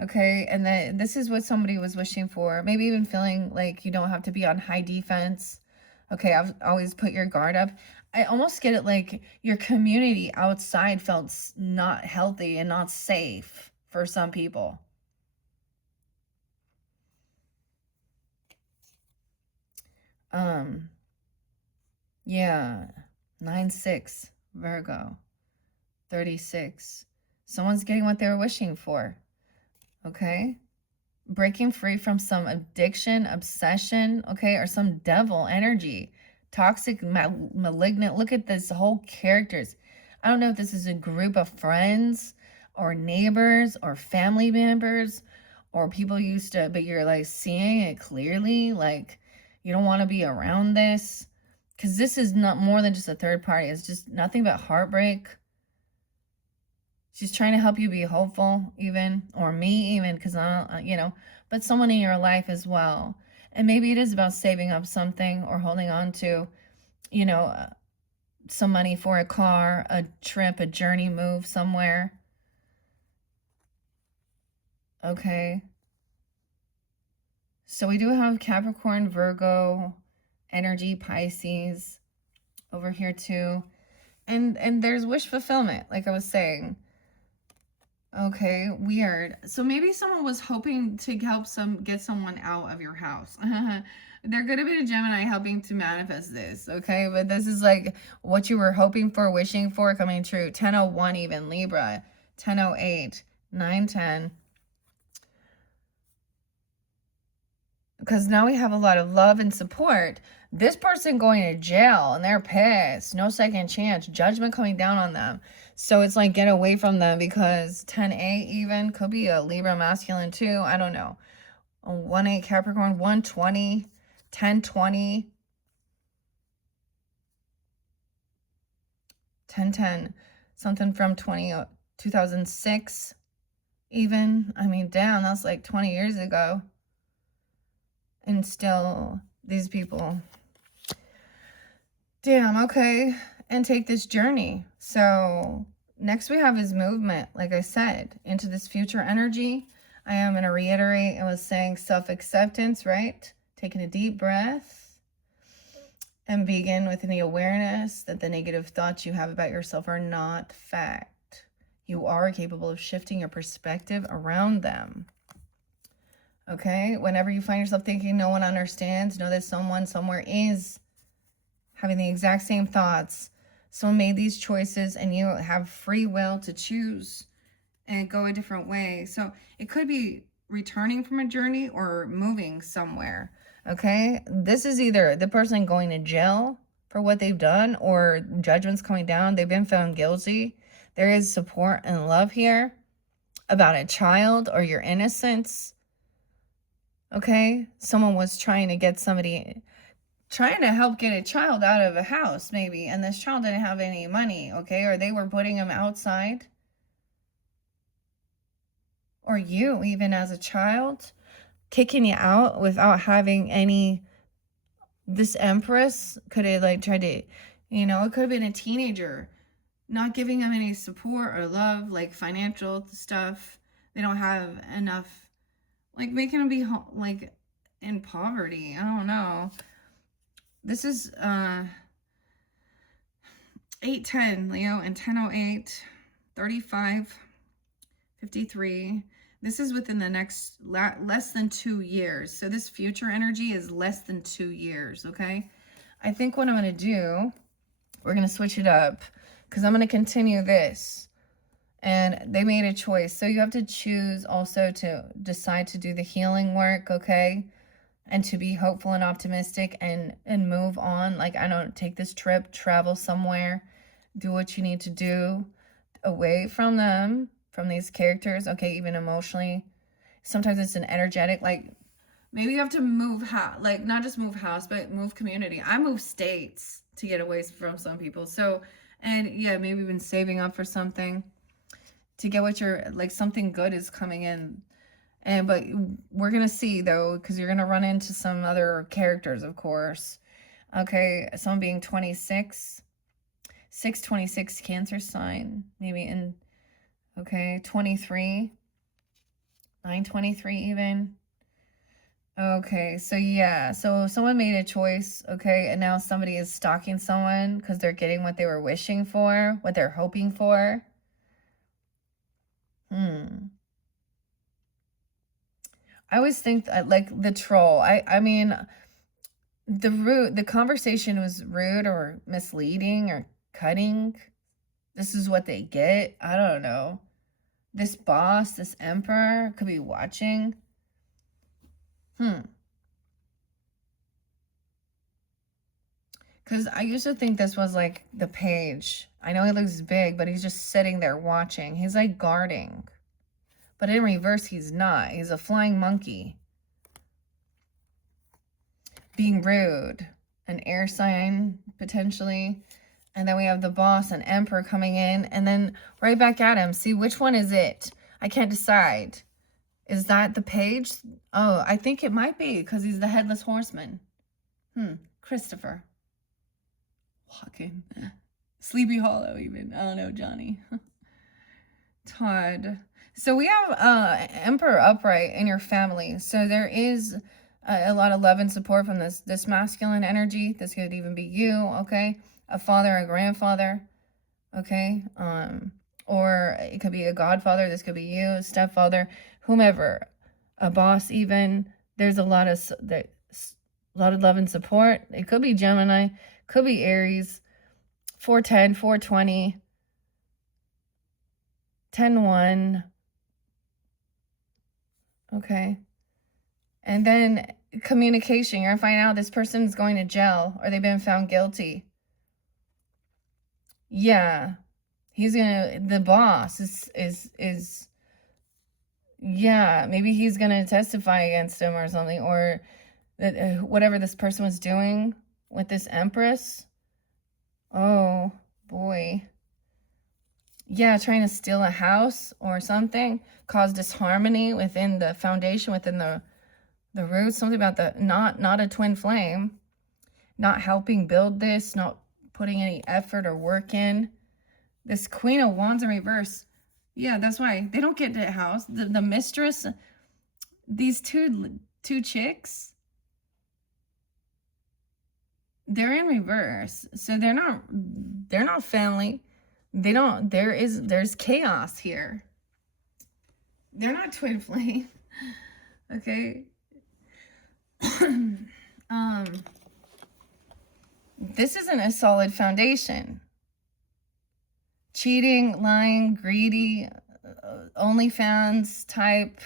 Okay, and then this is what somebody was wishing for. Maybe even feeling like you don't have to be on high defense. Okay, I've always put your guard up. I almost get it like your community outside felt not healthy and not safe for some people. Yeah, 9-6, Virgo, 36. Someone's getting what they were wishing for. Okay, breaking free from some addiction, obsession, okay, or some devil energy, toxic, malignant. Look at this whole characters. I don't know if this is a group of friends or neighbors or family members or people used to, but you're like seeing it clearly, like you don't want to be around this, because this is not more than just a third party. It's just nothing but heartbreak. She's trying to help you be hopeful even, or me even, because I don't, but someone in your life as well. And maybe it is about saving up something or holding on to, some money for a car, a trip, a journey, move somewhere. Okay. So we do have Capricorn, Virgo, energy, Pisces over here too. And there's wish fulfillment, like I was saying. Okay, weird. So maybe someone was hoping to help get someone out of your house. There could have been a Gemini helping to manifest this, okay? But this is like what you were hoping for, wishing for, coming true. 1001 even, Libra. 1008, 910. Because now we have a lot of love and support. This person going to jail and they're pissed. No second chance. Judgment coming down on them. So it's like get away from them, because 10-8 even could be a Libra masculine too. I don't know. 1-8 Capricorn, 120, 10-20, 10-10. Something from 2006 even. I mean, damn, that's like 20 years ago. And still, these people, damn, okay, and take this journey. So next we have his movement, like I said, into this future energy. I am going to reiterate, I was saying self-acceptance, right? Taking a deep breath. And begin with the awareness that the negative thoughts you have about yourself are not fact. You are capable of shifting your perspective around them. Okay? Whenever you find yourself thinking no one understands, know that someone somewhere is having the exact same thoughts. Someone made these choices and you have free will to choose and go a different way. So it could be returning from a journey or moving somewhere. Okay? This is either the person going to jail for what they've done or judgments coming down. They've been found guilty. There is support and love here about a child or your innocence. Okay? Someone was trying to get somebody, trying to help get a child out of a house maybe, and this child didn't have any money, okay? Or they were putting him outside. Or you, even as a child, kicking you out without having any, this empress could have like tried to, you know, it could have been a teenager, not giving them any support or love, like financial stuff. They don't have enough, like making them be like in poverty. I don't know. This is 810, Leo, and 1008, 35, 53. This is within the next less than 2 years. So this future energy is less than 2 years, okay? I think what I'm going to do, we're going to switch it up because I'm going to continue this. And they made a choice. So you have to choose also to decide to do the healing work, okay? And to be hopeful and optimistic and move on. Like, I don't take this trip, travel somewhere, do what you need to do away from them, from these characters, okay, even emotionally. Sometimes it's an energetic, like, maybe you have to move house, like, not just move house, but move community. I move states to get away from some people. So, and yeah, maybe you've been saving up for something to get what you're, like, something good is coming in. And, but we're going to see, though, because you're going to run into some other characters, of course. Okay, someone being 26, 626 Cancer sign, maybe in, okay, 23, 923 even. Okay, so yeah, so someone made a choice, okay, and now somebody is stalking someone because they're getting what they were wishing for, what they're hoping for. I always think that, like, the troll, I mean, the conversation was rude or misleading or cutting. This is what they get. I don't know. This boss, this emperor could be watching. Because I used to think this was like the page. I know he looks big, but he's just sitting there watching. He's like guarding. But in reverse, he's not. He's a flying monkey. Being rude. An air sign, potentially. And then we have the boss and emperor coming in. And then right back at him. See, which one is it? I can't decide. Is that the page? Oh, I think it might be because he's the headless horseman. Christopher. Walking. Sleepy Hollow even. I don't know, Johnny. Todd. So we have Emperor upright in your family. So there is a lot of love and support from this masculine energy. This could even be you, okay? A father, a grandfather, okay? Or it could be a godfather. This could be you, a stepfather, whomever, a boss even. There's a lot of love and support. It could be Gemini, could be Aries, 410, 420, 10-1. Okay. And then communication. You're going to find out this person's going to jail or they've been found guilty. Yeah. He's going to, the boss is, yeah, maybe he's going to testify against him or something, or that whatever this person was doing with this empress. Oh, boy. Yeah, trying to steal a house or something, cause disharmony within the foundation, within the roots, something about the, not a twin flame, not helping build this, not putting any effort or work in. This Queen of Wands in reverse. Yeah, that's why they don't get that house. The mistress, these two chicks, They're in reverse. So they're not family. There's chaos here. They're not twin flame. Okay. This isn't a solid foundation. Cheating, lying, greedy, OnlyFans type,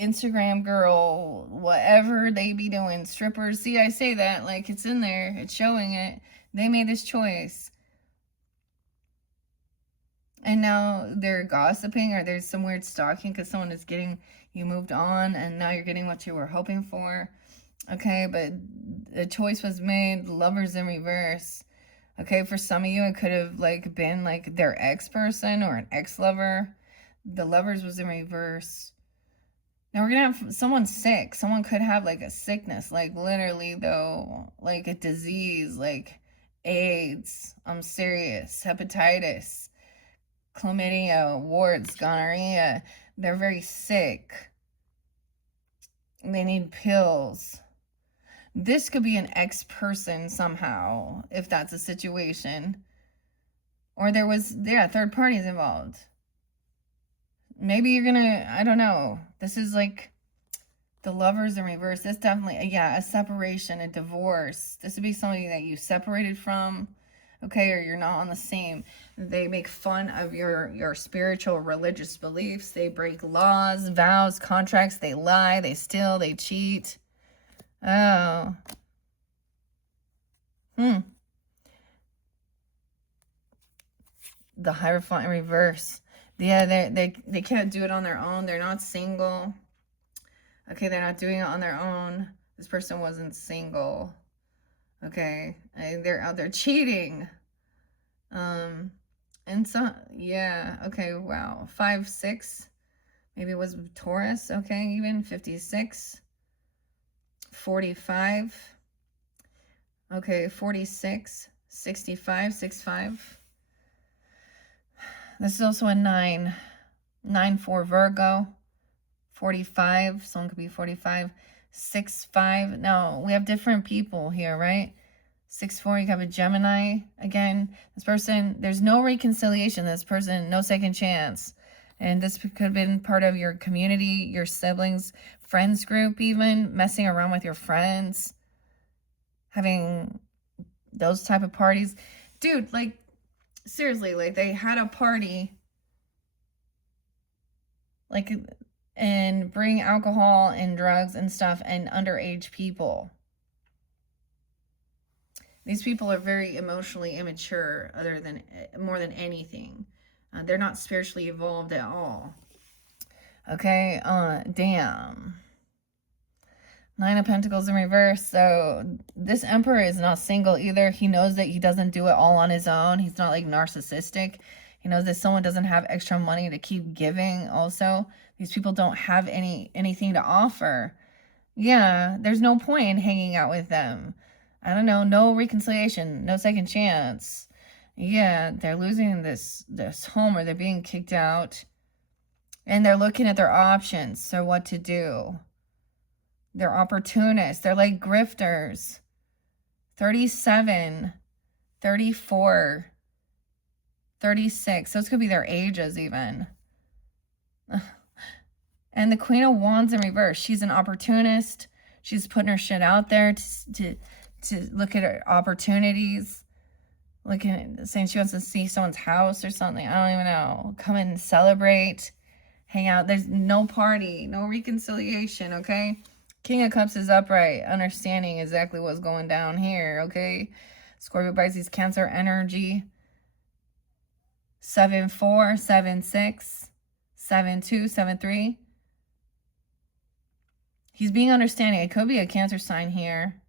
Instagram girl, whatever they be doing, strippers. See, I say that like it's in there, it's showing it. They made this choice. And now they're gossiping, or there's some weird stalking because someone is getting you moved on, and now you're getting what you were hoping for. Okay, but the choice was made. Lovers in reverse. Okay, for some of you, it could have like been like their ex person or an ex lover. The lovers was in reverse. Now we're gonna have someone sick. Someone could have like a sickness, like literally though, like a disease, like AIDS. I'm serious. Hepatitis, chlamydia, warts, gonorrhea. They're very sick. They need pills. This could be an ex person somehow, if that's a situation. Or there was, yeah, third parties involved. Maybe you're gonna, I don't know. This is like the lovers in reverse. This definitely, yeah, a separation, a divorce. This would be somebody that you separated from, okay, or you're not on the same. They make fun of your spiritual, religious beliefs. They break laws, vows, contracts. They lie, they steal, they cheat. Oh. The Hierophant in reverse. Yeah, they can't do it on their own. They're not single. Okay, they're not doing it on their own. This person wasn't single. Okay, they're out there cheating. And so, yeah, okay, wow. 5, 6, maybe it was Taurus, okay, even 56, 45, okay, 46, 65, 65. This is also a 9, 9 for Virgo, 45, someone could be 45, 6, 5. Now, we have different people here, right? 6, 4, you have a Gemini. Again, this person, there's no reconciliation. This person, no second chance. And this could have been part of your community, your siblings, friends group even, messing around with your friends, having those type of parties. Dude, like, seriously, like, they had a party, like, and bring alcohol and drugs and stuff and underage people. These people are very emotionally immature, more than anything. They're not spiritually evolved at all. Okay, damn. 9 of Pentacles in reverse. So this Emperor is not single either. He knows that he doesn't do it all on his own. He's not like narcissistic. He knows that someone doesn't have extra money to keep giving also. These people don't have anything to offer. Yeah, there's no point in hanging out with them. I don't know, no reconciliation, no second chance. Yeah, they're losing this home, or they're being kicked out. And they're looking at their options, so what to do. They're opportunists. They're like grifters. 37, 34, 36. Those could be their ages even. And the Queen of Wands in reverse. She's an opportunist. She's putting her shit out there to look at her opportunities. Saying she wants to see someone's house or something. I don't even know. Come and celebrate. Hang out. There's no party. No reconciliation, okay? King of Cups is upright. Understanding exactly what's going down here, okay? Scorpio, Pisces, Cancer energy. 7-4, 7-6, 7-2, 7-3. He's being understanding. It could be a Cancer sign here.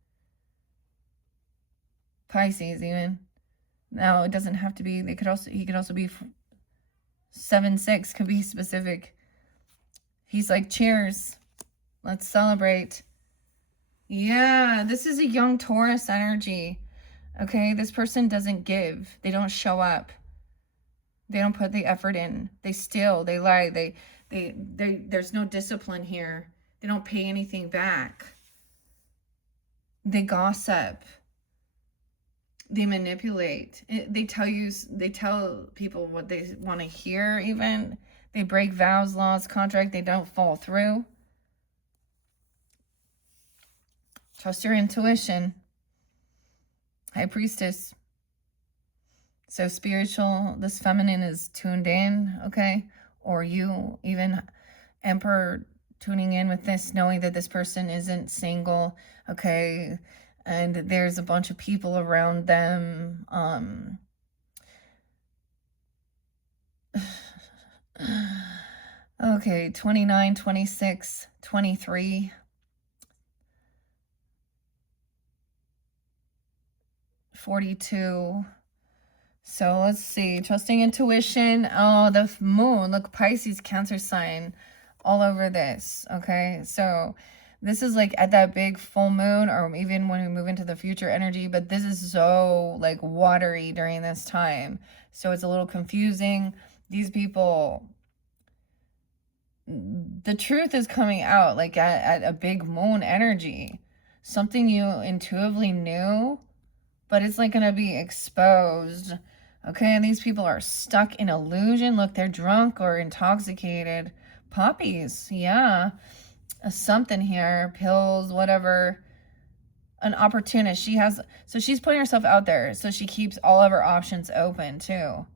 Pisces even. Now it doesn't have to be. He could also be 7-6. Could be specific. He's like, cheers. Let's celebrate. Yeah, this is a young Taurus energy. Okay, this person doesn't give. They don't show up. They don't put the effort in. They steal. They lie. There's no discipline here. They don't pay anything back. They gossip. They manipulate. They tell people what they want to hear even. They break vows, laws, contract. They don't follow through. Trust your intuition. High Priestess. So spiritual, this feminine is tuned in, okay? Or you, even Emperor, tuning in with this, knowing that this person isn't single, okay? And there's a bunch of people around them. Okay, 29, 26, 23. 42. So let's see. Trusting intuition. Oh, the moon. Look, Pisces, Cancer sign all over this. Okay. So this is like at that big full moon, or even when we move into the future energy, but this is so like watery during this time. So it's a little confusing. These people, the truth is coming out like at a big moon energy. Something you intuitively knew, but it's like going to be exposed. Okay, and these people are stuck in illusion. Look, they're drunk or intoxicated. Puppies, yeah. Something here, pills, whatever. An opportunist. So she's putting herself out there. So she keeps all of her options open too.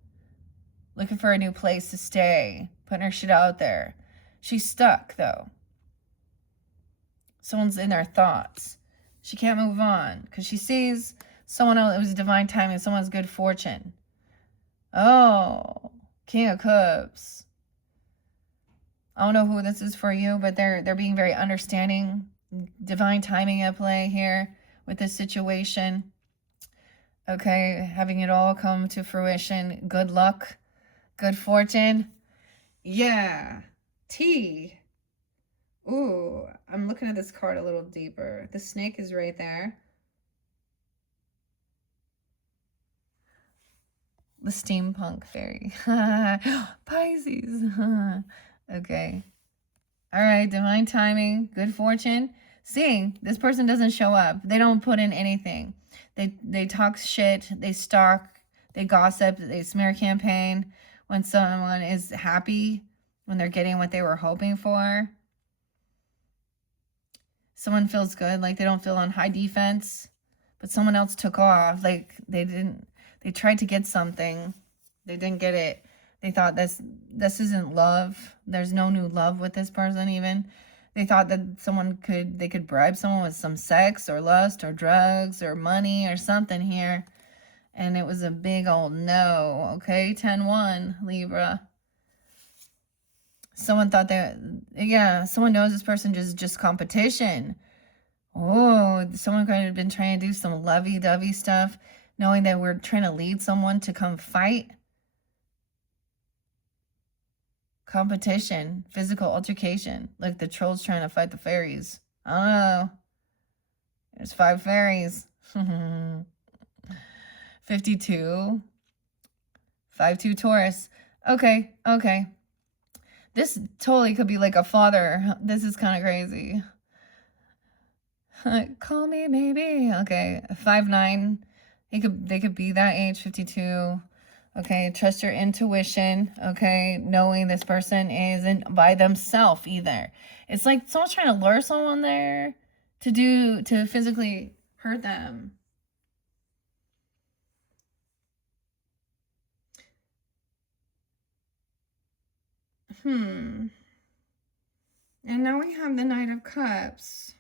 Looking for a new place to stay. Putting her shit out there. She's stuck though. Someone's in her thoughts. She can't move on because she sees someone else. It was divine timing. Someone's good fortune. Oh, King of Cups. I don't know who this is for you, but they're being very understanding. Divine timing at play here with this situation. Okay, having it all come to fruition. Good luck, good fortune. Yeah, T. Ooh, I'm looking at this card a little deeper. The snake is right there. The steampunk fairy. Pisces. Okay. All right, divine timing, good fortune. Seeing this person doesn't show up. They don't put in anything. They talk shit, they stalk, they gossip, they smear campaign when someone is happy, when they're getting what they were hoping for. Someone feels good, like they don't feel on high defense, but someone else took off. Like they tried to get something. They didn't get it. They thought this isn't love. There's no new love with this person even. They thought that they could bribe someone with some sex or lust or drugs or money or something here. And it was a big old no. Okay, 10-1, Libra. Someone thought someone knows this person just competition. Oh, someone could have been trying to do some lovey-dovey stuff, knowing that we're trying to lead someone to come fight. Competition, physical altercation. Like the trolls trying to fight the fairies. I don't know. There's 5 fairies. 52. 5-2 Taurus. Okay. This totally could be like a father. This is kind of crazy. Call me maybe. Okay. 5-9. They could be that age, 52. Okay, trust your intuition, okay, knowing this person isn't by themselves either. It's like someone's trying to lure someone there to physically hurt them. And now we have the Knight of Cups.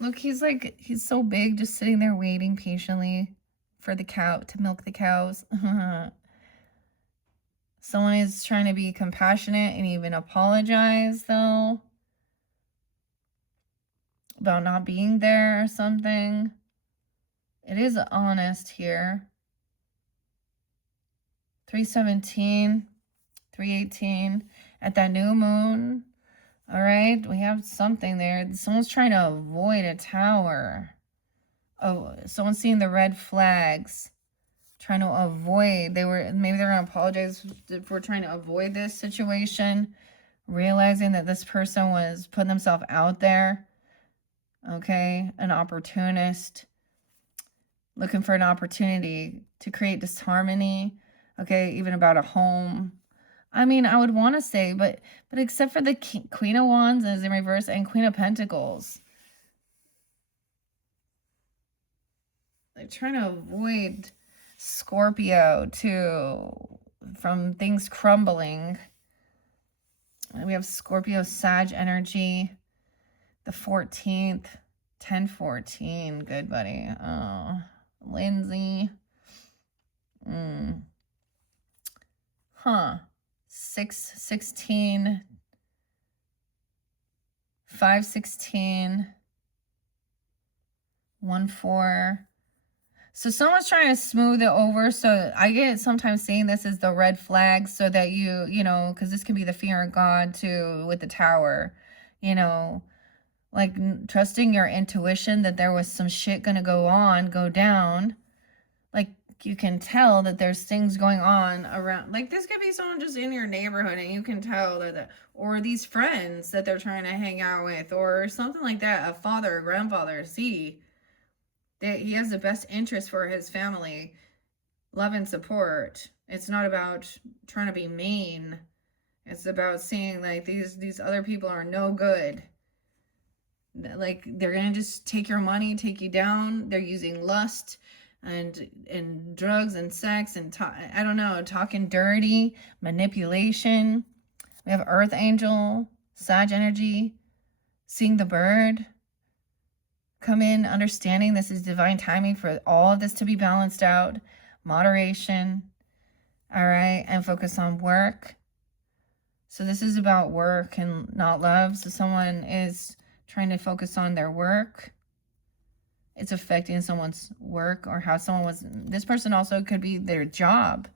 Look, he's so big, just sitting there waiting patiently for the cow to milk the cows. Someone is trying to be compassionate and even apologize though about not being there or something. It is honest here. 317, 318 at that new moon. All right, we have something there. Someone's trying to avoid a tower. Oh, someone's seeing the red flags, trying to avoid. Maybe they're gonna apologize for trying to avoid this situation, realizing that this person was putting themselves out there. Okay, an opportunist looking for an opportunity to create disharmony. Okay, even about a home. I mean, I would want to say, but except for the Queen of Wands is in reverse and Queen of Pentacles, they're trying to avoid Scorpio too from things crumbling. And we have Scorpio Sag energy, the 14th, 10/14. Good, buddy. Oh, Lindsay. Huh. 6/16, 5/16, 1/4. So someone's trying to smooth it over. So I get sometimes saying this is the red flag so that you know, because this can be the fear of God too with the Tower, you know, like trusting your intuition that there was some shit gonna go down. Like you can tell that there's things going on around. Like this could be someone just in your neighborhood and you can tell that, or these friends that they're trying to hang out with, or something like that. A father or grandfather, see that he has the best interest for his family, love and support. It's not about trying to be mean. It's about seeing like these other people are no good. Like they're gonna just take your money, take you down. They're using lust and drugs and sex and I don't know, talking dirty, manipulation. We have Earth Angel, Sag energy, seeing the bird come in, understanding this is divine timing for all of this to be balanced out, moderation, all right, and focus on work. So this is about work and not love. So someone is trying to focus on their work. It's affecting someone's work or how someone was. This person also could be their job.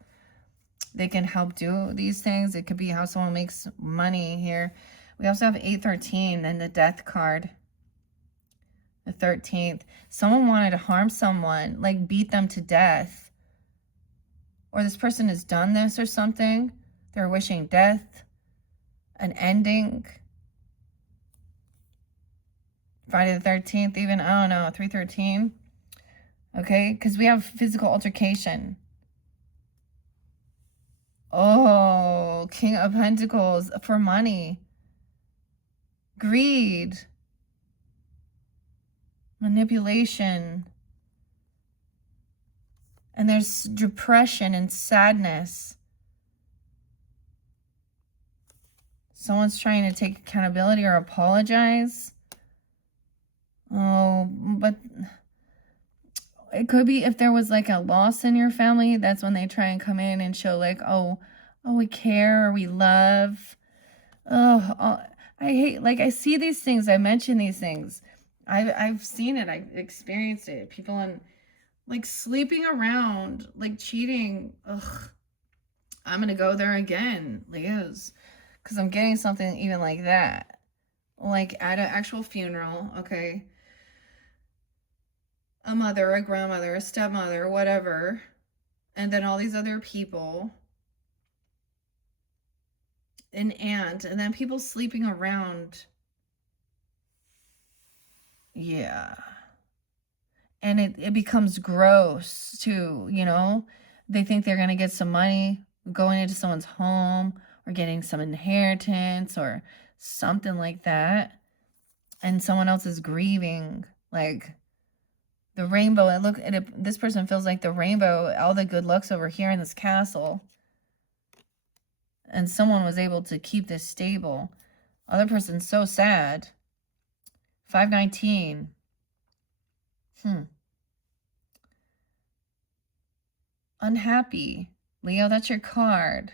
They can help do these things. It could be how someone makes money here. We also have 8/13 and the death card. The 13th. Someone wanted to harm someone, like beat them to death. Or this person has done this or something. They're wishing death, an ending. Friday the 13th, even, I don't know, 3/13. Okay, because we have physical altercation. Oh, King of Pentacles for money. Greed. Manipulation. And there's depression and sadness. Someone's trying to take accountability or apologize. Oh, but it could be if there was like a loss in your family, that's when they try and come in and show like, oh, we care, or we love. Oh, I hate, like I see these things, I mention these things. I've seen it, I've experienced it. People on like sleeping around, like cheating. Ugh, I'm gonna go there again, Leos, because I'm getting something even like that, like at an actual funeral. Okay, a mother, a grandmother, a stepmother, whatever, and then all these other people, an aunt, and then people sleeping around. Yeah. And it becomes gross too, you know? They think they're going to get some money going into someone's home or getting some inheritance or something like that. And someone else is grieving. Like the rainbow, and look at it, this person feels like the rainbow, all the good luck's over here in this castle. And someone was able to keep this stable. Other person's so sad. 5/19. Unhappy. Leo, that's your card.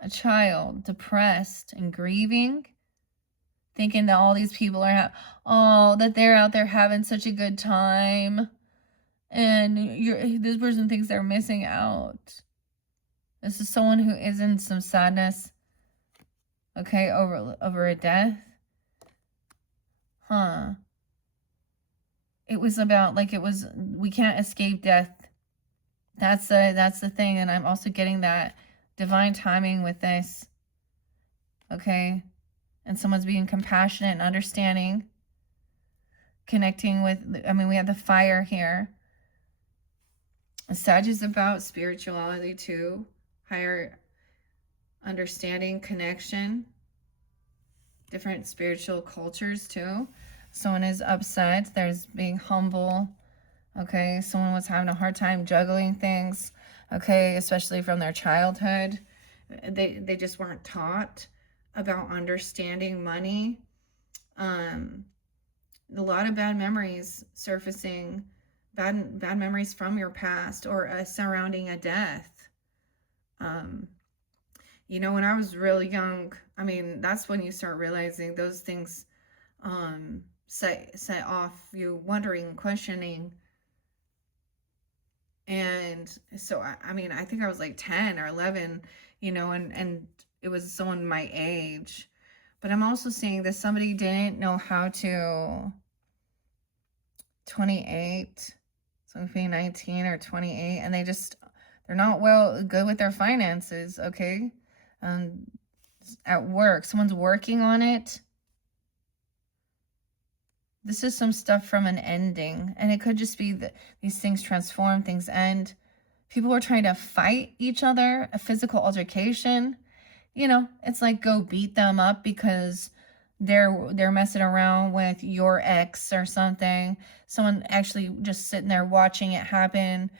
A child, depressed and grieving. Thinking that all these people are, that they're out there having such a good time. And this person thinks they're missing out. This is someone who is in some sadness. Okay, over a death. It was about, like, we can't escape death. That's the thing. And I'm also getting that divine timing with this. Okay. And someone's being compassionate and understanding. connecting with, I mean, we have the fire here. Sag is about spirituality too, higher understanding, connection, different spiritual cultures too. Someone is upset. There's being humble. Okay, someone was having a hard time juggling things. Okay, especially from their childhood. They just weren't taught about understanding money. A lot of bad memories surfacing, bad memories from your past or surrounding a death. You know, when I was really young, I mean, that's when you start realizing those things set off you wondering, questioning. And so, I mean, I think I was like 10 or 11, you know, and it was someone my age. But I'm also seeing that somebody didn't know how to, 28, so maybe 19 or 28, and they're not good with their finances, okay? At work, someone's working on it. This is some stuff from an ending, and it could just be that these things transform, things end. People are trying to fight each other, a physical altercation. You know, it's like go beat them up because they're messing around with your ex or something. Someone actually just sitting there watching it happen,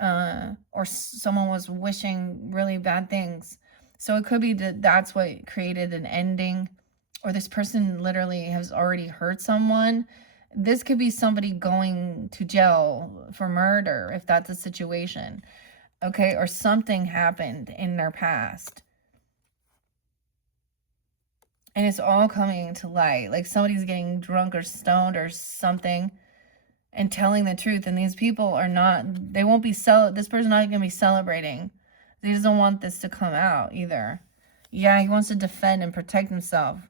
or someone was wishing really bad things. So it could be that that's what created an ending, or this person literally has already hurt someone. This could be somebody going to jail for murder, if that's a situation, okay? Or something happened in their past. And it's all coming to light. Like somebody's getting drunk or stoned or something and telling the truth. And these people are not, they won't be, this person's not going to be celebrating. He doesn't want this to come out either. Yeah, he wants to defend and protect himself.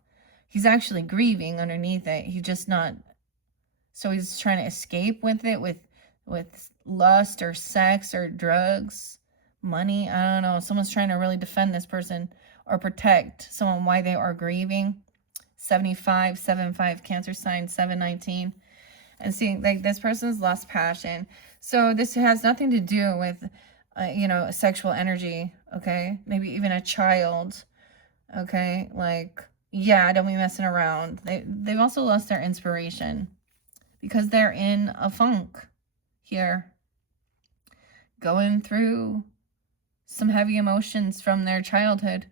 He's actually grieving underneath it. He's just not, so he's trying to escape with it, with lust or sex or drugs, money. I don't know. Someone's trying to really defend this person or protect someone while they are grieving. 75, 7-5, Cancer sign, 7-19. And seeing like this person's lost passion. So this has nothing to do with, you know, sexual energy, okay? Maybe even a child, okay? Like, yeah, don't be messing around. They've also lost their inspiration because they're in a funk here, going through some heavy emotions from their childhood,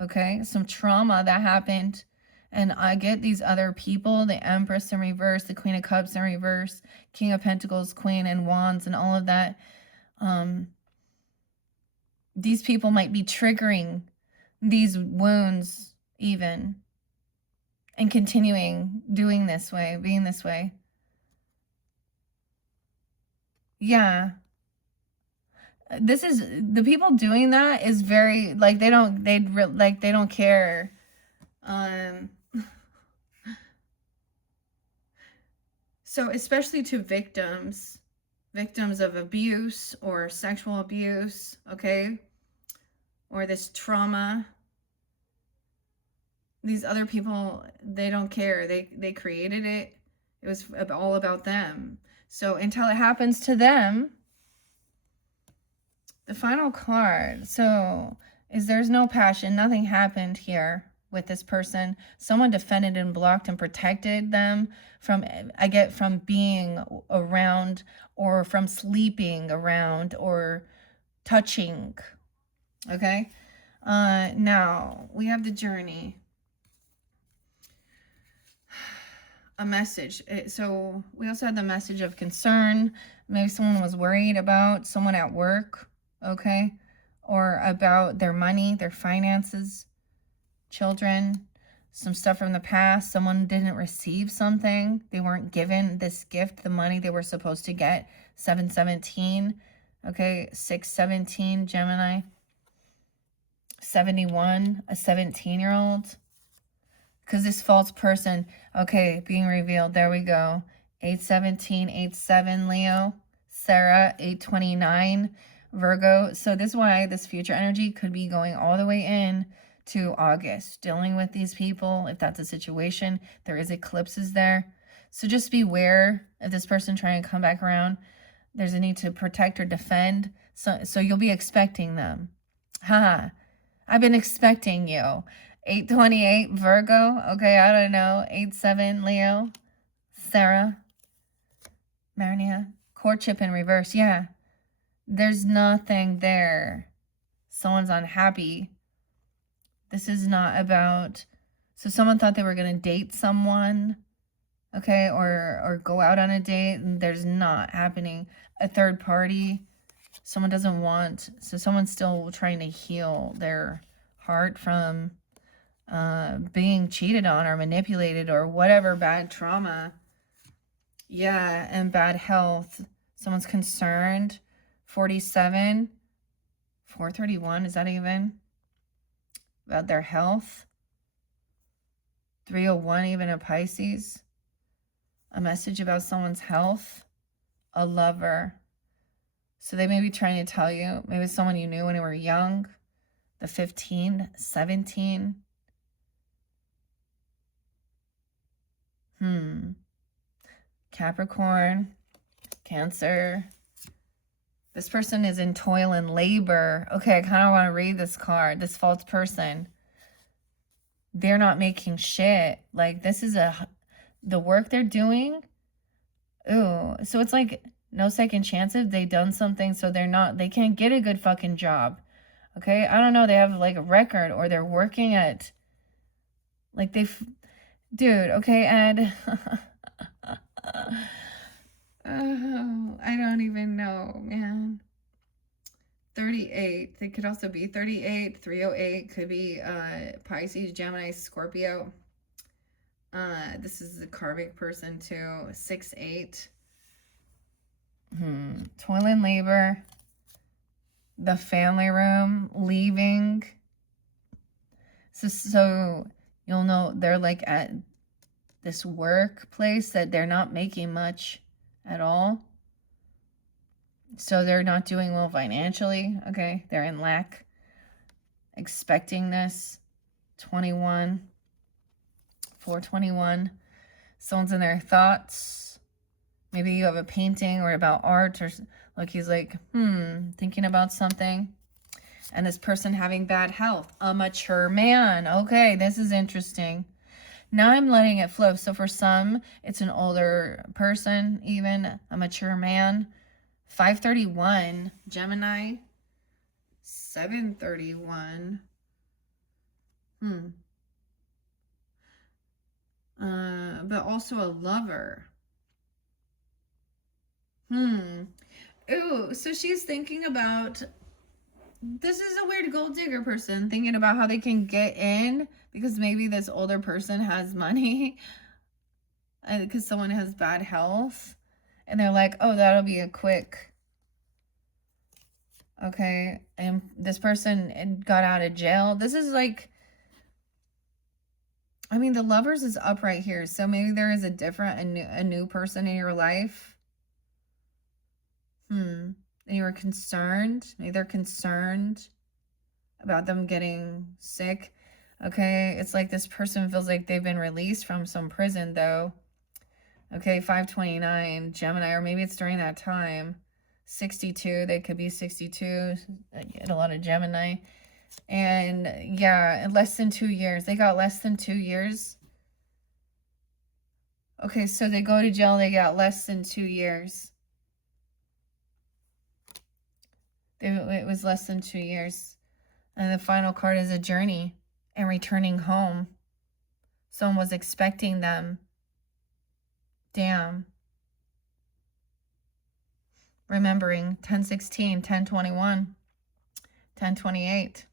okay? Some trauma that happened. And I get these other people, the Empress in reverse, the Queen of Cups in reverse, King of Pentacles, Queen and Wands, and all of that. These people might be triggering these wounds even and continuing doing this way, being this way. Yeah. This is, the people doing that is very, like, they don't care. So especially to victims of abuse or sexual abuse, okay? Or this trauma. These other people, they don't care. They created it. It was all about them. So until it happens to them, the final card, so is there's no passion. Nothing happened here with this person. Someone defended and blocked and protected them from, I get, from being around or from sleeping around or touching, okay? Now, we have the journey. A message. So we also had the message of concern. Maybe someone was worried about someone at work, okay? Or about their money, their finances, children, some stuff from the past. Someone didn't receive something. They weren't given this gift, the money they were supposed to get. 7-17, okay? 6-17, Gemini. 71, a 17-year-old. Because this false person, okay, being revealed. There we go. 8-17, 8-7, Leo. Sarah, 8-29, Virgo. So this is why this future energy could be going all the way in to August. Dealing with these people, if that's a situation. There is eclipses there. So just beware of this person trying to come back around. There's a need to protect or defend. So you'll be expecting them. Haha. I've been expecting you. 828 Virgo. Okay, I don't know. 87 Leo. Sarah. Marnia. Courtship in reverse. Yeah. There's nothing there. Someone's unhappy. This is not about... So someone thought they were going to date someone. Okay, or go out on a date. And there's not happening. A third party. Someone doesn't want... So someone's still trying to heal their heart from being cheated on or manipulated or whatever bad trauma. Yeah, and bad health. Someone's concerned. 47. 431, is that even? About their health. 301, even a Pisces. A message about someone's health. A lover. So they may be trying to tell you, maybe someone you knew when you were young. The 15, 17. Capricorn, Cancer. This person is in toil and labor. Okay, I kind of want to read this card. This false person. They're not making shit. Like, this is the work they're doing. Ooh, so it's like no second chances. They've done something, so they can't get a good fucking job. Okay, I don't know. They have like a record, or they're working at, like dude, okay, Ed. Oh, I don't even know, man. 38. They could also be 38. 308 could be Pisces, Gemini, Scorpio. This is a karmic person too. 68. Toil and labor. The family room. Leaving. So you'll know they're like at this workplace that they're not making much at all. So they're not doing well financially. Okay, they're in lack. Expecting this. 21. 421. Someone's in their thoughts. Maybe you have a painting or about art, or like he's like, thinking about something. And this person having bad health. A mature man. Okay, this is interesting. Now I'm letting it flow. So for some, it's an older person, even a mature man. 531, Gemini. 731. But also a lover. Ooh, so she's thinking about... This is a weird gold digger person thinking about how they can get in because maybe this older person has money because someone has bad health. And they're like, oh, that'll be a quick... Okay, and this person got out of jail. This is like... I mean, the lovers is up right here. So maybe there is a new person in your life. And you were concerned. Maybe they're concerned about them getting sick. Okay, it's like this person feels like they've been released from some prison, though. Okay, 529, Gemini, or maybe it's during that time. 62, they could be 62. I get a lot of Gemini. And yeah, in less than 2 years. They got less than 2 years. Okay, so they go to jail, they got less than 2 years. It was less than 2 years. And the final card is a journey and returning home. Someone was expecting them. Damn. Remembering 1016, 1021, 1028,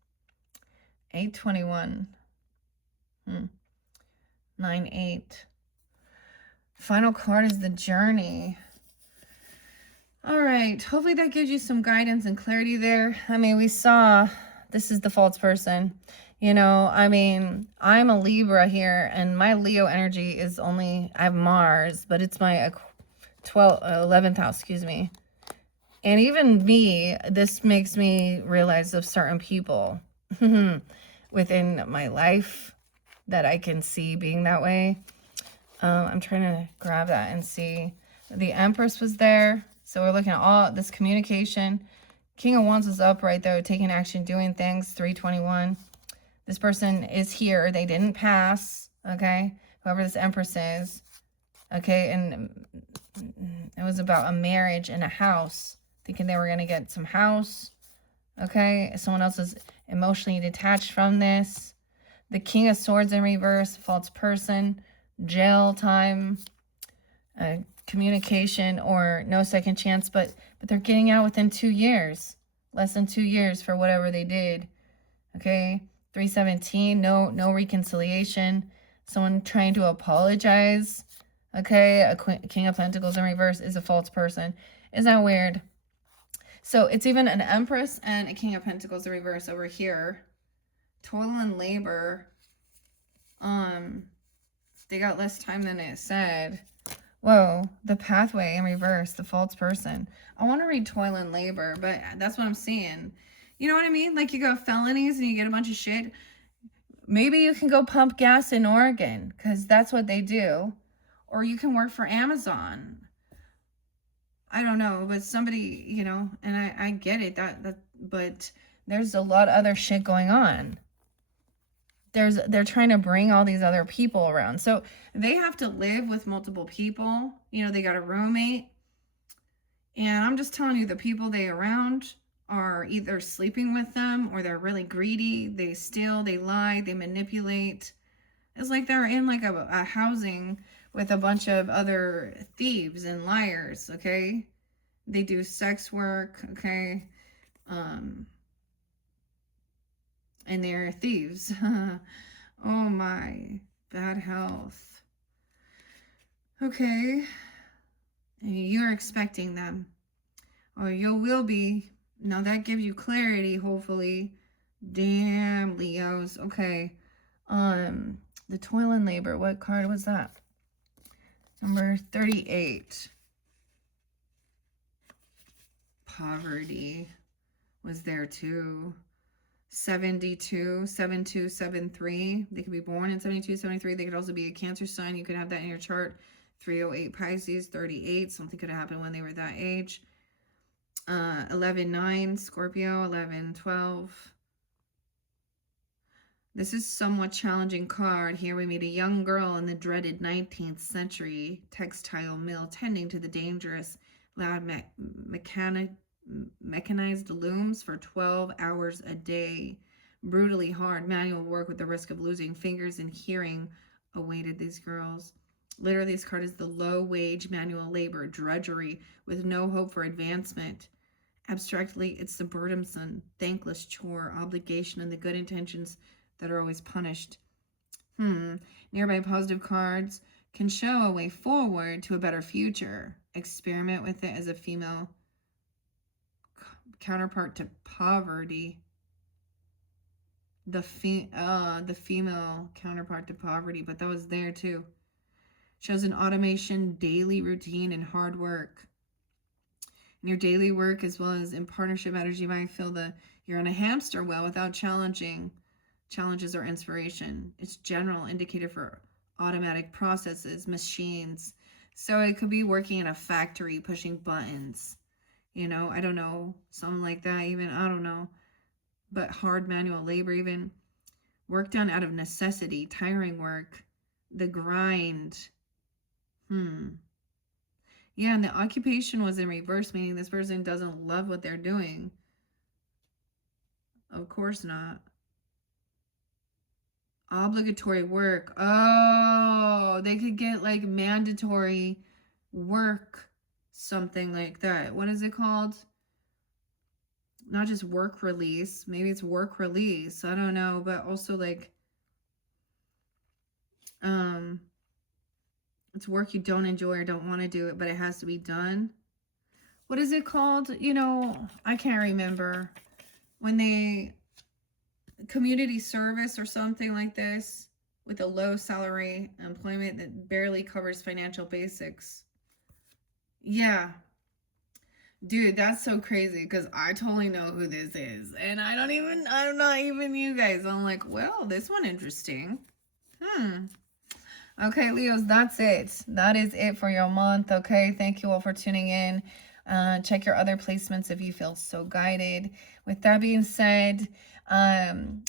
821, 98. Final card is the journey. All right, hopefully that gives you some guidance and clarity there. I mean, we saw, this is the false person. You know, I mean, I'm a Libra here, and my Leo energy is only, I have Mars, but it's my 11th house, excuse me. And even me, this makes me realize of certain people within my life that I can see being that way. I'm trying to grab that and see. The Empress was there. So we're looking at all this communication. King of Wands is up right there, taking action, doing things, 321. This person is here. They didn't pass, okay? Whoever this Empress is, okay? And it was about a marriage and a house, thinking they were going to get some house, okay? Someone else is emotionally detached from this. The King of Swords in reverse, false person, jail time, communication, or no second chance, but they're getting out within 2 years, less than 2 years for whatever they did, okay? 317, no reconciliation, someone trying to apologize, okay? A King of Pentacles in reverse is a false person. Isn't that weird? So it's even an Empress and a King of Pentacles in reverse over here. Toil and labor. They got less time than it said. Whoa, the pathway in reverse, the false person. I want to read toil and labor, but that's what I'm seeing. You know what I mean? Like you go felonies and you get a bunch of shit. Maybe you can go pump gas in Oregon because that's what they do. Or you can work for Amazon. I don't know, but somebody, you know, and I get it, but there's a lot of other shit going on. They're trying to bring all these other people around. So they have to live with multiple people. You know, they got a roommate. And I'm just telling you, the people they around are either sleeping with them or they're really greedy. They steal, they lie, they manipulate. It's like they're in like a housing with a bunch of other thieves and liars, okay? They do sex work, okay? And they're thieves. Oh my, bad health. Okay. You're expecting them. Or you will be. Now that gives you clarity, hopefully. Damn, Leos. Okay. The toil and labor. What card was that? Number 38. Poverty was there too. 72, 7273. They could be born in 72, 73. They could also be a Cancer sign. You could have that in your chart. 308 Pisces, 38. Something could have happened when they were that age. 11-9 Scorpio, 11-12. This is somewhat challenging card. Here we meet a young girl in the dreaded 19th century textile mill tending to the dangerous loud mechanized looms for 12 hours a day. Brutally hard manual work with the risk of losing fingers and hearing awaited these girls. Literally, this card is the low-wage manual labor, drudgery, with no hope for advancement. Abstractly, it's the burdensome, thankless chore, obligation, and the good intentions that are always punished. Nearby positive cards can show a way forward to a better future. Experiment with it as a female counterpart to poverty. The female counterpart to poverty, but that was there too. Shows an automation, daily routine, and hard work. In your daily work, as well as in partnership energy, you might feel that you're on a hamster wheel without challenges or inspiration. It's general indicator for automatic processes, machines. So it could be working in a factory, pushing buttons. You know, I don't know, something like that even, I don't know. But hard manual labor, even work done out of necessity, tiring work, the grind. Yeah, and the occupation was in reverse, meaning this person doesn't love what they're doing. Of course not. Obligatory work. Oh, they could get like mandatory work, something like that. What is it called? Not just work release. Maybe it's work release. I don't know, but also like it's work you don't enjoy or don't want to do it, but it has to be done. What is it called? You know, I can't remember. When they community service or something like this with a low salary employment that barely covers financial basics. Yeah. Dude, that's so crazy because I totally know who this is. And I'm not even you guys. I'm like, well, this one interesting. Okay, Leos, that's it. That is it for your month. Okay, thank you all for tuning in. Check your other placements if you feel so guided. With that being said,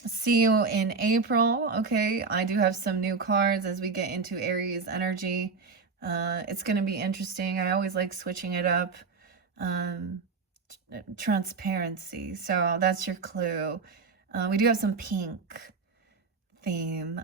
see you in April. Okay, I do have some new cards as we get into Aries energy. It's going to be interesting. I always like switching it up. Um, Transparency. So that's your clue. We do have some pink theme.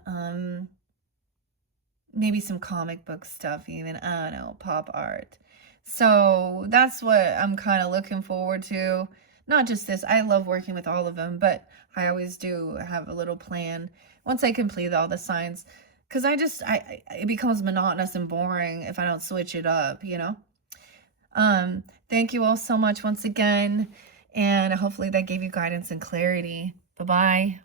Maybe some comic book stuff, even. I don't know, pop art. So that's what I'm kind of looking forward to. Not just this, I love working with all of them, but I always do have a little plan once I complete all the signs. Because it becomes monotonous and boring if I don't switch it up, you know? Thank you all so much once again, and hopefully that gave you guidance and clarity. Bye-bye.